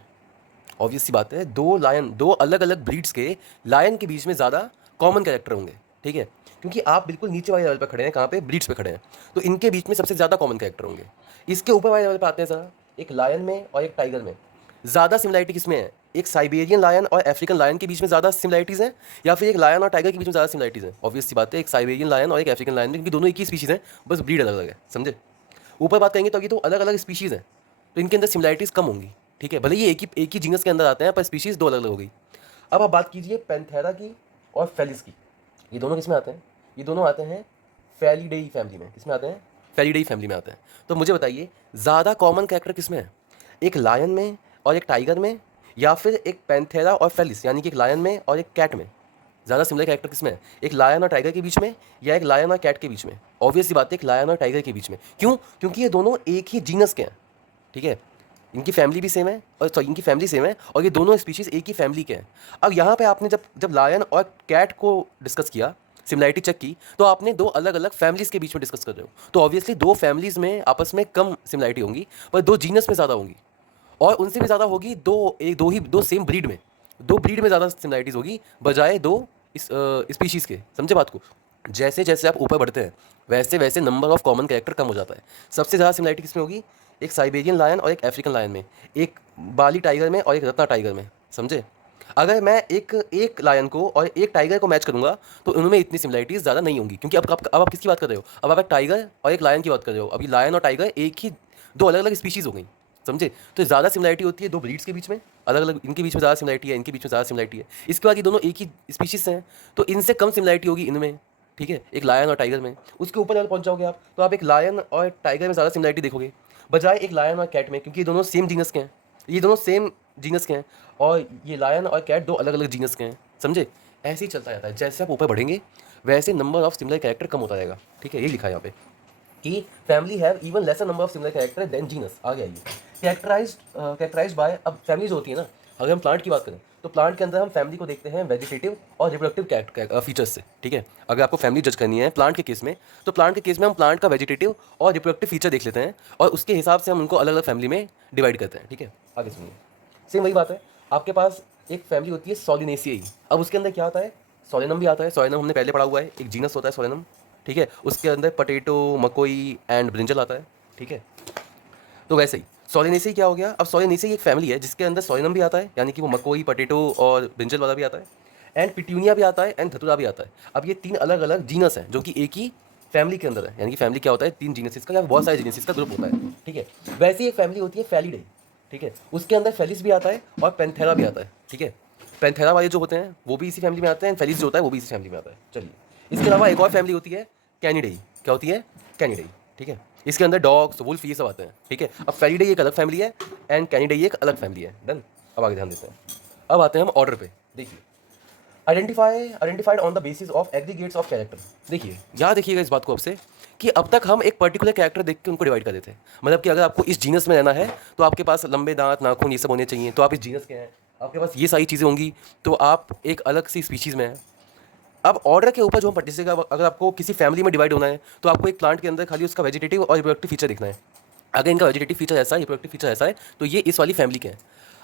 ऑब्वियस सी बात है, दो लायन, दो अलग अलग ब्रीड्स के लायन के बीच में ज़्यादा कॉमन कैरेक्टर होंगे, ठीक है, क्योंकि आप बिल्कुल नीचे वाले लेवल पर खड़े हैं, कहाँ पे? ब्रीड्स पे खड़े हैं, तो इनके बीच में सबसे ज़्यादा कॉमन कैरेक्टर होंगे। इसके ऊपर वाले लेवल पर आते हैं ज़रा, एक लायन में और एक टाइगर में ज़्यादा सिमिलैरिटी किसमें है? एक साइबेरियन लायन और अफ्रीकन लायन के बीच में ज़्यादा सिमिलैरिटीज़ हैं, या फिर एक लायन और टाइगर के बीच में ज़्यादा सिमिलैरिटीज़ हैं? ऑब्वियस सी बात है, एक साइबेरियन लायन और एक अफ्रीकन लायन में, क्योंकि दोनों एक ही स्पीशीज़ हैं, बस ब्रीड अलग अलग है, समझे? ऊपर बात करेंगे तो ये तो अलग अलग स्पीशीज़ हैं, तो इनके अंदर सिमिलैरिटीज़ कम होंगी, ठीक है, भले ये एक ही जीनस के अंदर आते हैं, पर स्पीशीज़ दो अलग अलग हो गई। अब आप बात कीजिए पैंथेरा की और फेलिस की। ये दोनों किस में आते हैं? ये दोनों आते हैं फेलिडेई फैमिली में। किस में आते हैं? फेलिडेई फैमिली में आते हैं। तो मुझे बताइए, ज़्यादा कॉमन कैरेक्टर किस में है? एक लायन में और एक टाइगर में, या फिर एक पैंथेरा और फेलिस यानी कि एक लायन में और एक कैट में? ज़्यादा सिमिलर कैरेक्टर किस में है? एक लायन और टाइगर के बीच में, या एक लायन और कैट के बीच में? ऑब्वियस सी बात है, एक लायन और टाइगर के बीच में। क्यों? क्योंकि ये दोनों एक ही जीनस के हैं, ठीक है, इनकी फैमिली भी सेम है, और सॉरी इनकी फैमिली सेम है, और ये दोनों स्पीशीज़ एक ही फैमिली के हैं। अब यहाँ पे आपने जब जब लायन और कैट को डिस्कस किया, सिमिलैरिटी चेक की, तो आपने दो अलग अलग फैमिलीज़ के बीच में डिस्कस कर रहे हो, तो ऑब्वियसली दो फैमिलीज़ में आपस में कम सिमिलैरिटी होंगी, पर दो जीनस में ज़्यादा होंगी, और उनसे भी ज़्यादा होगी दो सेम ब्रीड में, दो ब्रीड में ज़्यादा सिमिलैरिटीज़ होगी बजाय दो इस स्पीशीज़ के। समझे बात को? जैसे जैसे आप ऊपर बढ़ते हैं, वैसे वैसे नंबर ऑफ कॉमन कैरेक्टर कम हो जाता है। सबसे ज़्यादा सिमिलैरिटी किसमें होगी? एक साइबेरियन लायन और एक अफ्रीकन लायन में, एक बाली टाइगर में और एक रत्ना टाइगर में। समझे? अगर मैं एक एक लायन को और एक टाइगर को मैच करूंगा, तो उनमें इतनी सिमिलैरिटीज़ ज़्यादा नहीं होंगी, क्योंकि अब आप किसकी बात कर रहे हो? अब आप एक टाइगर और एक लायन की बात कर रहे हो। अभी लायन और टाइगर एक ही, दो अलग अलग स्पीशीज़ हो गई, समझे? तो ज़्यादा सिमिलैरिटी होती है दो ब्रीड्स के बीच में, अलग अलग, इनके बीच में ज़्यादा सिमिलैरिटी है, इनके बीच में ज़्यादा सिमिलैरिटी है। इसके बाद ये दोनों एक ही स्पीशीज़ से हैं, तो इनसे कम सिमिलैरिटी होगी इनमें, ठीक है, एक लायन और टाइगर में। उसके ऊपर लेवल पहुंच जाओगे आप, तो आप एक लायन और टाइगर में ज़्यादा सिमिलैरिटी देखोगे बजाय एक लायन और कैट में, क्योंकि ये दोनों सेम जीनस के हैं, ये दोनों सेम जीनस के हैं, और ये लायन और कैट दो अलग अलग जीनस के हैं, समझे? ऐसे ही चलता जाता है, जैसे आप ऊपर बढ़ेंगे वैसे नंबर ऑफ सिमिलर कैरेक्टर कम होता जाएगा, ठीक है, यही लिखा है यहाँ पे कि family have even lesser number of similar character than genus. आ गया ये कैरेक्टराइज्ड बाय। अब फैमिली जो होती है ना, अगर हम प्लांट की बात करें, तो प्लांट के अंदर हम फैमिली को देखते हैं वेजिटेटिव और रिप्रोडक्टिव फीचर्स से, ठीक है। अगर आपको फैमिली जज करनी है प्लांट के केस में, तो प्लांट के केस में हम प्लांट का वेजिटेटिव और रिप्रोडक्टिव फीचर देख लेते हैं, और उसके हिसाब से हम उनको अलग अलग फैमिली में डिवाइड करते हैं, ठीक है। आगे सुनिए, सेम वही बात है, आपके पास एक फैमिली होती है सोलिनेसियाई। अब उसके अंदर क्या आता है? सोलेनम भी आता है। सोलेनम हमने पहले पढ़ा हुआ है, एक जीनस होता है सोलेनम, ठीक है। उसके अंदर पटेटो, मकोई एंड ब्रिंजल आता है, ठीक है। तो वैसे ही सोलेनेसी क्या हो गया? अब सोलेनेसी एक फैमिली है जिसके अंदर सोलेनम भी आता है, यानी कि वो मकोई, पटेटो और ब्रिंजल वाला भी आता है, एंड पिट्यूनिया भी आता है, एंड धतूरा भी आता है। अब ये तीन अलग अलग जीनस हैं जो कि एक ही फैमिली के अंदर है, यानी कि फैमिली क्या होता है? तीन जीनसिस का या बहुत सारे जीनसिस का ग्रुप होता है, ठीक है। वैसे ही एक फैमिली होती है फैलिडे, ठीक है। उसके अंदर फेलिस भी आता है और पेंथेरा भी आता है, ठीक है। पेंथेरा वाले जो होते हैं वो भी इसी फैमिली में आते हैं, फेलिस जो होता है वो भी इसी फैमिली में आता है। चलिए, इसके अलावा एक और फैमिली होती है कैनिडेई। क्या होती है? कैनिडेई, ठीक है। इसके अंदर डॉग्स, वुल्फ, ये सब आते हैं, ठीक है। अब फेलिडेई एक अलग फैमिली है एंड कैनिडेई एक अलग फैमिली है। डन। अब आगे ध्यान देते हैं, अब आते हैं हम ऑर्डर पे। देखिए, identified on the basis of aggregates of character. देखिए, याद रखिएगा इस बात को आपसे, कि अब तक हम एक पर्टिकुलर कैरेक्टर देख के उनको डिवाइड कर देते हैं। मतलब कि अगर आपको इस जीनस में रहना है, तो आपके पास लंबे दांत, नाखून, ये सब होने चाहिए, तो आप इस जीनस के हैं। आपके पास ये सारी चीज़ें होंगी, तो आप एक अलग सी स्पीशीज़ में हैं। अब ऑर्डर के ऊपर जो हम जैसे अगर आपको किसी फैमिली में डिवाइड होना है, तो आपको एक प्लांट के अंदर खाली उसका वेजिटेटिव और रिप्रोडक्टिव फीचर देखना है। अगर इनका वेजिटेटिव फीचर ऐसा है, रिप्रोडक्टिव फीचर ऐसा है, तो ये इस वाली फैमिली के हैं।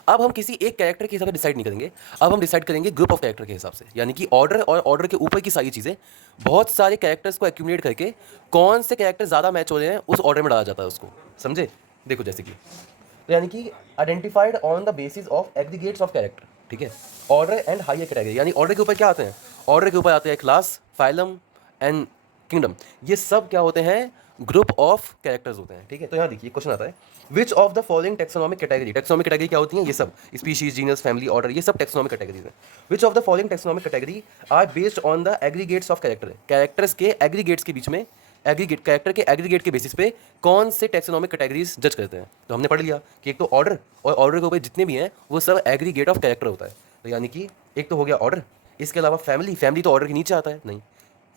अब हम किसी एक कैरेक्टर के हिसाब से डिसाइड नहीं करेंगे, अब हम डिसाइड करेंगे ग्रुप ऑफ कैरेक्टर के हिसाब से, यानी कि ऑर्डर और ऑर्डर के ऊपर की सारी चीज़ें, बहुत सारे कैरेक्टर्स को एक्यूमुलेट करके कौन से कैरेक्टर ज़्यादा मैच हो रहे हैं उस ऑर्डर में डाला जाता है उसको। समझे? देखो जैसे कि, तो यानी कि identified on the basis of aggregates of character, ठीक है। ऑर्डर एंड हायर कैटेगरी, यानी ऑर्डर के ऊपर क्या आते हैं? ऑर्डर के ऊपर आते हैं क्लास, फाइलम एंड किंगडम। ये सब क्या होते हैं? ग्रुप ऑफ कैरेक्टर्स होते हैं, ठीक है। तो यहाँ देखिए क्वेश्चन आता है, विच of the following taxonomic category. Taxonomic category क्या होती है? ये सब स्पीशीज, जीनस, फैमिली, ऑर्डर, ये सब टेक्सोनॉमिक कैटेगरीज हैं। Which of the following taxonomic category are based on the aggregates of character. Characters के एग्रीगेट्स के बीच में, एग्रीगेट कैरेक्टर के एग्रीगेट के बेसिस पे कौन से टेक्सोनॉमिक कैटेगरीज जज करते हैं। तो हमने पढ़ लिया कि एक तो ऑर्डर, और ऑर्डर के ऊपर जितने भी हैं वो सब एग्रीगेट ऑफ कैरेक्टर होता है। तो यानी कि एक तो हो गया ऑर्डर, इसके अलावा फैमिली, फैमिली तो ऑर्डर के नीचे आता है नहीं,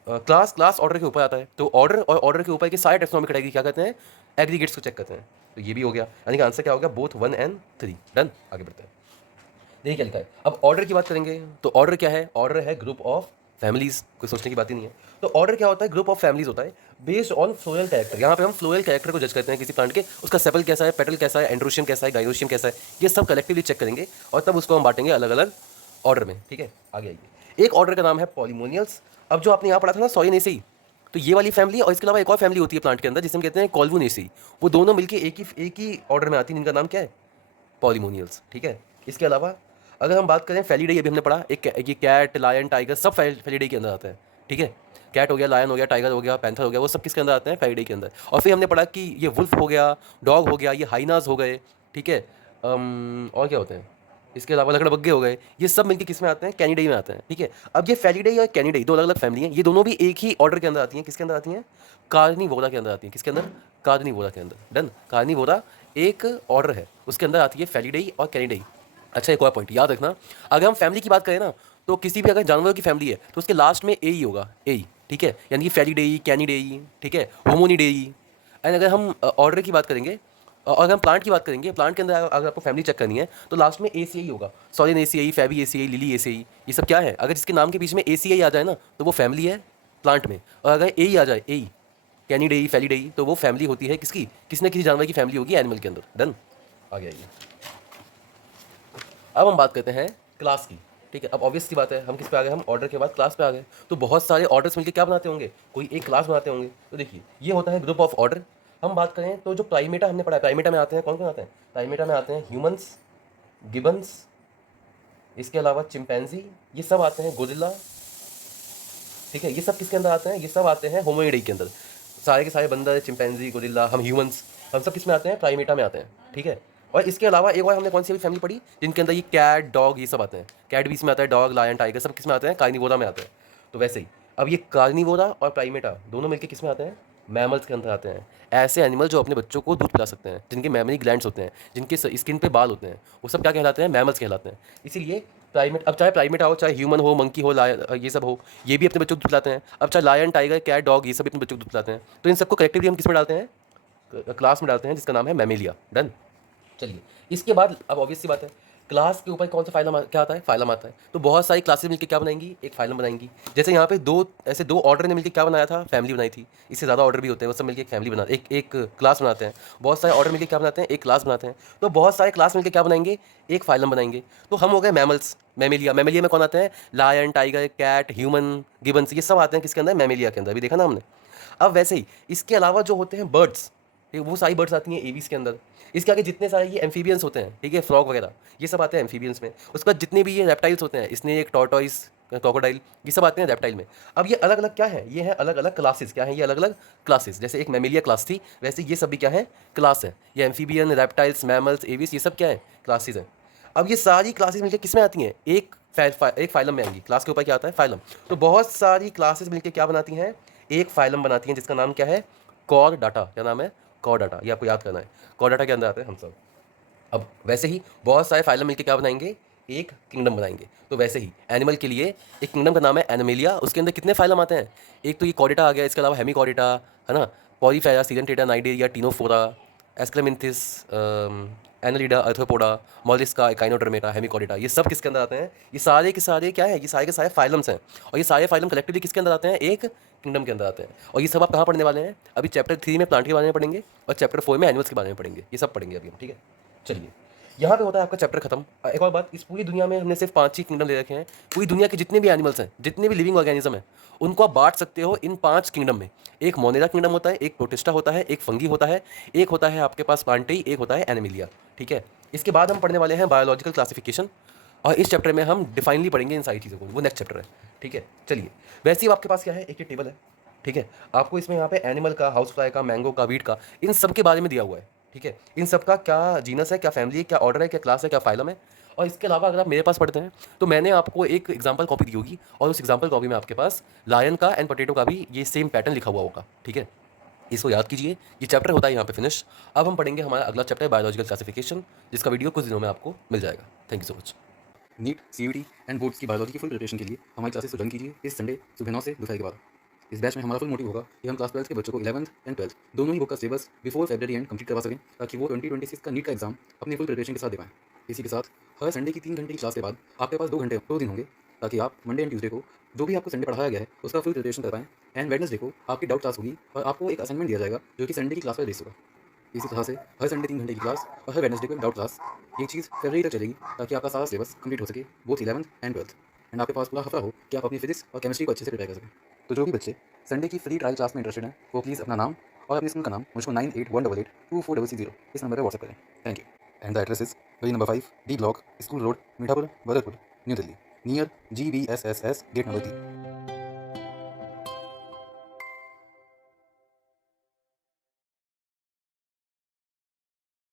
क्लास, क्लास ऑर्डर के ऊपर आता है। तो ऑर्डर और ऑर्डर के ऊपर के सारे टेक्सोनॉमिक कैटेगरी क्या कहते हैं? एग्रीगेट्स को चेक करते हैं। तो ये भी हो गया, यानी कि आंसर क्या होगा? Both 1 and 3। डन। आगे बढ़ते हैं, देखिए क्या लिखा है। अब ऑर्डर की बात करेंगे, तो ऑर्डर क्या है? ऑर्डर है ग्रुप ऑफ फैमिलीज़ कोई सोचने की बात ही नहीं है। तो ऑर्डर क्या होता है, ग्रुप ऑफ फैमिलीज होता है बेस्ड ऑन फ्लोरल कैरेक्टर। यहाँ पे हम फ्लोरल कैरेक्टर को जज करते हैं किसी प्लांट के, उसका सेपल कैसा है, पेटल कैसा है, एंड्रोशियम कैसा है, गाइनोशियम कैसा है, ये सब कलेक्टिवली चेक करेंगे और तब उसको हम बांटेंगे अलग अलग ऑर्डर में। ठीक है, आगे आइए। एक ऑर्डर का नाम है पॉलीमोनियल्स। अब जो आपने यहाँ पढ़ा था ना सॉइनेसी, तो ये वाली फैमिली और इसके अलावा एक और फैमिली होती है प्लांट के अंदर जिसे हम कहते हैं कॉल्वोनेसी। वो दोनों मिलकर एक ही ऑर्डर में आती है, जिनका नाम क्या है, पॉलीमोनियल्स। ठीक है, इसके अलावा अगर हम बात करें फैलिडे, अभी हमने पढ़ा एक ये कैट, लायन, टाइगर सब फैलिडे के अंदर आता है। ठीक है, कैट हो गया, लायन हो गया, टाइगर हो गया, पैंथर हो गया, वो सब किसके अंदर आते हैं, फैलिडे के अंदर। और फिर हमने पढ़ा कि ये वुल्फ हो गया, डॉग हो गया, ये हाइनास हो गए। ठीक है, और क्या होते हैं, इसके अलावा लकड़बग्गे हो गए, ये सब मिलकर किस में आते हैं, कैनिडाई में आते हैं। ठीक है, अब ये फैलिडे और कैनिडाई दो अलग अलग फैमिली हैं, ये दोनों भी एक ही ऑर्डर के अंदर आती हैं। किसके अंदर आती हैं, कार्निवोरा के अंदर आती हैं। किसके अंदर, कार्निवोरा के अंदर। डन, कार्निवोरा एक ऑर्डर है, उसके अंदर आती है फैलिडे और कैनिडाई। अच्छा, एक और पॉइंट याद रखना, अगर हम फैमिली की बात करें ना, तो किसी भी अगर जानवर की फैमिली है तो उसके लास्ट में ए ही होगा, ए। ठीक है, यानी कि फैलिडेई, कैनिडेई, ठीक है, होमोनिडेई। एंड अगर हम ऑर्डर की बात करेंगे और अगर हम प्लांट की बात करेंगे, प्लांट के अंदर अगर आपको फैमिली चेक करनी है तो लास्ट में ए सी आई होगा, सॉलिन ए सी आई, फैबी ए सी आई, लिली ए सी आई। ये सब क्या है, अगर जिसके नाम के बीच में ए सी आई आ जाए ना तो वो फैमिली है प्लांट में, और अगर ए ही आ जाए, ए, कैनिडेई, फैलिडेई, तो वो फैमिली होती है किसकी, किसी न किसी जानवर की फैमिली होगी एनिमल के अंदर। डन, आगे आइए। अब हम बात करते हैं क्लास की। ठीक है, अब ऑब्वियस सी बात है, हम किस पे आ गए, हम ऑर्डर के बाद क्लास पे आ गए। तो बहुत सारे ऑर्डर्स मिलकर क्या बनाते होंगे, कोई एक क्लास बनाते होंगे। तो देखिए, ये होता है ग्रुप ऑफ ऑर्डर। हम बात करें तो जो प्राइमेटा हमने पढ़ा है, प्राइमेटा में आते हैं कौन कौन आते हैं, प्राइमेटा में आते हैं ह्यूमंस, गिबन्स, इसके अलावा चिंपैंजी, ये सब आते हैं, गोरिल्ला। ठीक है, ये सब किसके अंदर आते हैं, ये सब आते हैं होमोनिडी के अंदर। सारे के सारे बंदर, चिंपैंजी, गोरिल्ला, हम ह्यूमंस, हम सब किस में आते हैं, प्राइमेटा में आते हैं। ठीक है, और इसके अलावा एक और हमने कौन सी अभी फैमिली पढ़ी जिनके अंदर ये कैट, डॉग, ये सब आते हैं। कैट भी इसमें आता है, डॉग, लायन, टाइगर सब किस में आते हैं, कार्निवोरा में आते हैं। तो वैसे ही अब ये कार्निवोरा और प्राइमेटा दोनों मिलकर किस में आते हैं, मैमल्स के अंदर आते हैं। ऐसे एनिमल जो अपने बच्चों को दूध पिला सकते हैं, जिनके मैमरी ग्लैंड्स होते हैं, जिनके स्किन पे बाल होते हैं, वो सब क्या कहलाते हैं, मैमल्स कहलाते हैं। इसीलिए प्राइमेट, अब चाहे प्राइमेट हो, चाहे ह्यूमन हो, मंकी हो, ये सब हो, ये भी अपने बच्चों को दूध पिलाते हैं। अब चाहे लायन, टाइगर, कैट, डॉग, ये सब भी अपने बच्चों को दूध पिलाते हैं। तो इन सबको कलेक्टिवली हम किस में डालते हैं, क्लास में डालते हैं जिसका नाम है मैमेलिया। डन, चलिए। इसके बाद अब ऑब्वियस सी बात है, क्लास के ऊपर कौन सा फाइलम क्या आता है, फाइलम आता है। तो बहुत सारी क्लासेस मिलकर क्या बनाएंगी, एक फाइलम बनाएंगी। जैसे यहाँ पे दो ऑर्डर ने मिलकर क्या बनाया था, फैमिली बनाई थी। इससे ज़्यादा ऑर्डर भी होते हैं, वो सब मिलकर एक फैमिली बना, एक क्लास बनाते हैं। बहुत सारे ऑर्डर मिलकर क्या बनाते हैं, एक क्लास बनाते हैं। तो बहुत सारे क्लास मिलकर क्या बनाएंगे, एक फाइलम बनाएंगे। तो हम हो गए मैमल्स, मैमेलिया। मैमेलिया में कौन आते हैं, lion, tiger, cat, human, gibbons, ये सब आते हैं किसके अंदर, मैमेलिया के अंदर। अभी देखा ना हमने। अब वैसे ही इसके अलावा जो होते हैं बर्ड्स, वो सारी बर्ड्स आती हैं एवीज के अंदर। इसके आगे जितने सारे ये एम्फीबियंस होते हैं, ठीक है, फ्रॉग वगैरह, ये सब आते हैं एम्फीबियंस में। उसके बाद जितने भी ये रेप्टाइल्स होते हैं, स्नेक, टॉर्टोइस, क्रोकोडाइल, ये सब आते हैं रेप्टाइल में। अब ये अलग अलग क्या है, ये हैं अलग अलग क्लासेस। क्या है ये अलग अलग क्लासेस, जैसे एक मैमेलिया क्लास थी, वैसे ये सब भी क्या है, क्लास है। ये एम्फीबियन, रेप्टाइल्स, मैमल्स, एविस, ये सब क्या है, क्लासेस हैं। अब ये सारी क्लासेस मिलकर किस में आती हैं, एक फाइलम में आएंगी। क्लास के ऊपर क्या आता है, फाइलम। तो बहुत सारी क्लासेस मिलकर क्या बनाती हैं, एक फाइलम बनाती हैं जिसका नाम क्या है, कॉर डाटा। क्या नाम है, कॉर डाटा। ये आपको याद करना है, कॉर डाटा के अंदर आते हैं हम सब। अब वैसे ही बहुत सारे फाइलम मिलकर क्या बनाएंगे, एक किंगडम बनाएंगे। तो वैसे ही एनिमल के लिए एक किंगडम का नाम है एनिमेलिया। उसके अंदर कितने फाइलम आते हैं, एक तो ये कॉर्डेटा आ गया, इसके अलावा हेमिकॉर्डेटा, है ना, पॉलीफेरा, सीडेंटेटा, Cnidaria, Ctenophora, Aschelminthes, Annelida, Arthropoda, Mollusca, Echinodermata, Hemichordata, ये सब किसके अंदर आते हैं, ये सारे के सारे क्या है, ये सारे के सारे फाइलम्स हैं। और ये सारे फाइलम कलेक्टिवली किसके अंदर आते हैं, एक किंगडम के अंदर आते हैं। और ये सब आप कहाँ पढ़ने वाले हैं, अभी चैप्टर 3 में प्लांट के बारे में पढ़ेंगे और चैप्टर 4 में एनिमल्स के बारे में पढ़ेंगे। ये सब पढ़ेंगे अभी हम, ठीक है। चलिए, यहाँ पे होता है आपका चैप्टर खत्म। एक और बात, इस पूरी दुनिया में हमने सिर्फ 5 ही किंगडम ले रखे हैं। पूरी दुनिया के जितने भी एनिमल्स हैं, जितने भी लिविंग ऑर्गेनिज्म हैं, उनको आप बांट सकते हो इन 5 किंगडम में। एक मोनेरा किंगडम होता है, एक प्रोटिस्टा होता है, एक फंगी होता है, एक होता है आपके पास प्लांटेई, एक होता है एनिमिलिया। ठीक है, इसके बाद हम पढ़ने वाले हैं बायोलॉजिकल क्लासिफिकेशन, और इस चैप्टर में हम डिफाइनली पढ़ेंगे इन सारी चीज़ों को, वो नेक्स्ट चैप्टर है। ठीक है, चलिए। वैसे ही आपके पास क्या है, एक ये टेबल है, ठीक है। आपको इसमें यहाँ पे एनिमल का, हाउस फ्लाई का, मैंगो का, वीट का, इन सब के बारे में दिया हुआ है। ठीक है, इन सब का क्या जीनस है, क्या फैमिली है, क्या ऑर्डर है, क्या क्लास है, क्या फाइलम है। और इसके अलावा अगर आप मेरे पास पढ़ते हैं तो मैंने आपको एक एग्जाम्पल कॉपी दी होगी, और उस एग्जाम्पल कॉपी में आपके पास लायन का एंड पोटैटो का भी ये सेम पैटर्न लिखा हुआ होगा। ठीक है, इसको याद कीजिए। ये चैप्टर होता है यहाँ पे फिनिश। अब हम पढ़ेंगे हमारा अगला चैप्टर, बायोलॉजिकल क्लासिफिकेशन, जिसका वीडियो कुछ दिनों में आपको मिल जाएगा। Thank you so much. NEET, CUET and boards की बायोलॉजी की फुल प्रिपरेशन के लिए हमारी क्लासेस को ज्वाइन कीजिए इस संडे सुबह 9 से दोपहर के बाद। इस बैच में हमारा फुल मोटिव होगा कि हम क्लास 12 के बच्चों को 11th एंड 12th दोनों ही बुक का syllabus before February and complete करवा सकें, ताकि वो 2026 का नीट का एग्जाम अपनी फुल प्रिपरेशन के साथ दे पाएँ। इसी के साथ हर संडे की 3 घंटे की क्लास के बाद आपके पास 2 दिन होंगे ताकि आप मंडे एंड ट्यूसडे को जो भी आपको संडे पढ़ाया गया है उसका फुल प्रिपरेशन कर पाएँ। एंड वेडनेसडे को आपकी डाउट क्लास होगी और आपको एक असाइनमेंट दिया जाएगा जो कि संडे की क्लास पर बेस्ड होगा। इसी तरह से हर संडे 3 घंटे की क्लास और हर वेडनेसडे को एक डाउट क्लास। ये चीज़ फरवरी तक चलेगी ताकि आपका सारा सिलेबस कंप्लीट हो सके, both 11th and 12th। And आपके पास पूरा हफ्ता हो कि आप अपनी फिजिक्स और केमिस्ट्री को अच्छे से प्रिपेयर कर सकें। तो जो भी बच्चे संडे की फ्री ट्रायल क्लास में इंटरेस्टेड हैं वो प्लीज़ अपना नाम और अपने स्कूल का नाम मुझको 9818824660 इस नंबर पर व्हाट्सएप करें। Thank you. And the address is गली number 5 D block school road Mithapur Badarpur New Delhi near GBSSS gate number 3।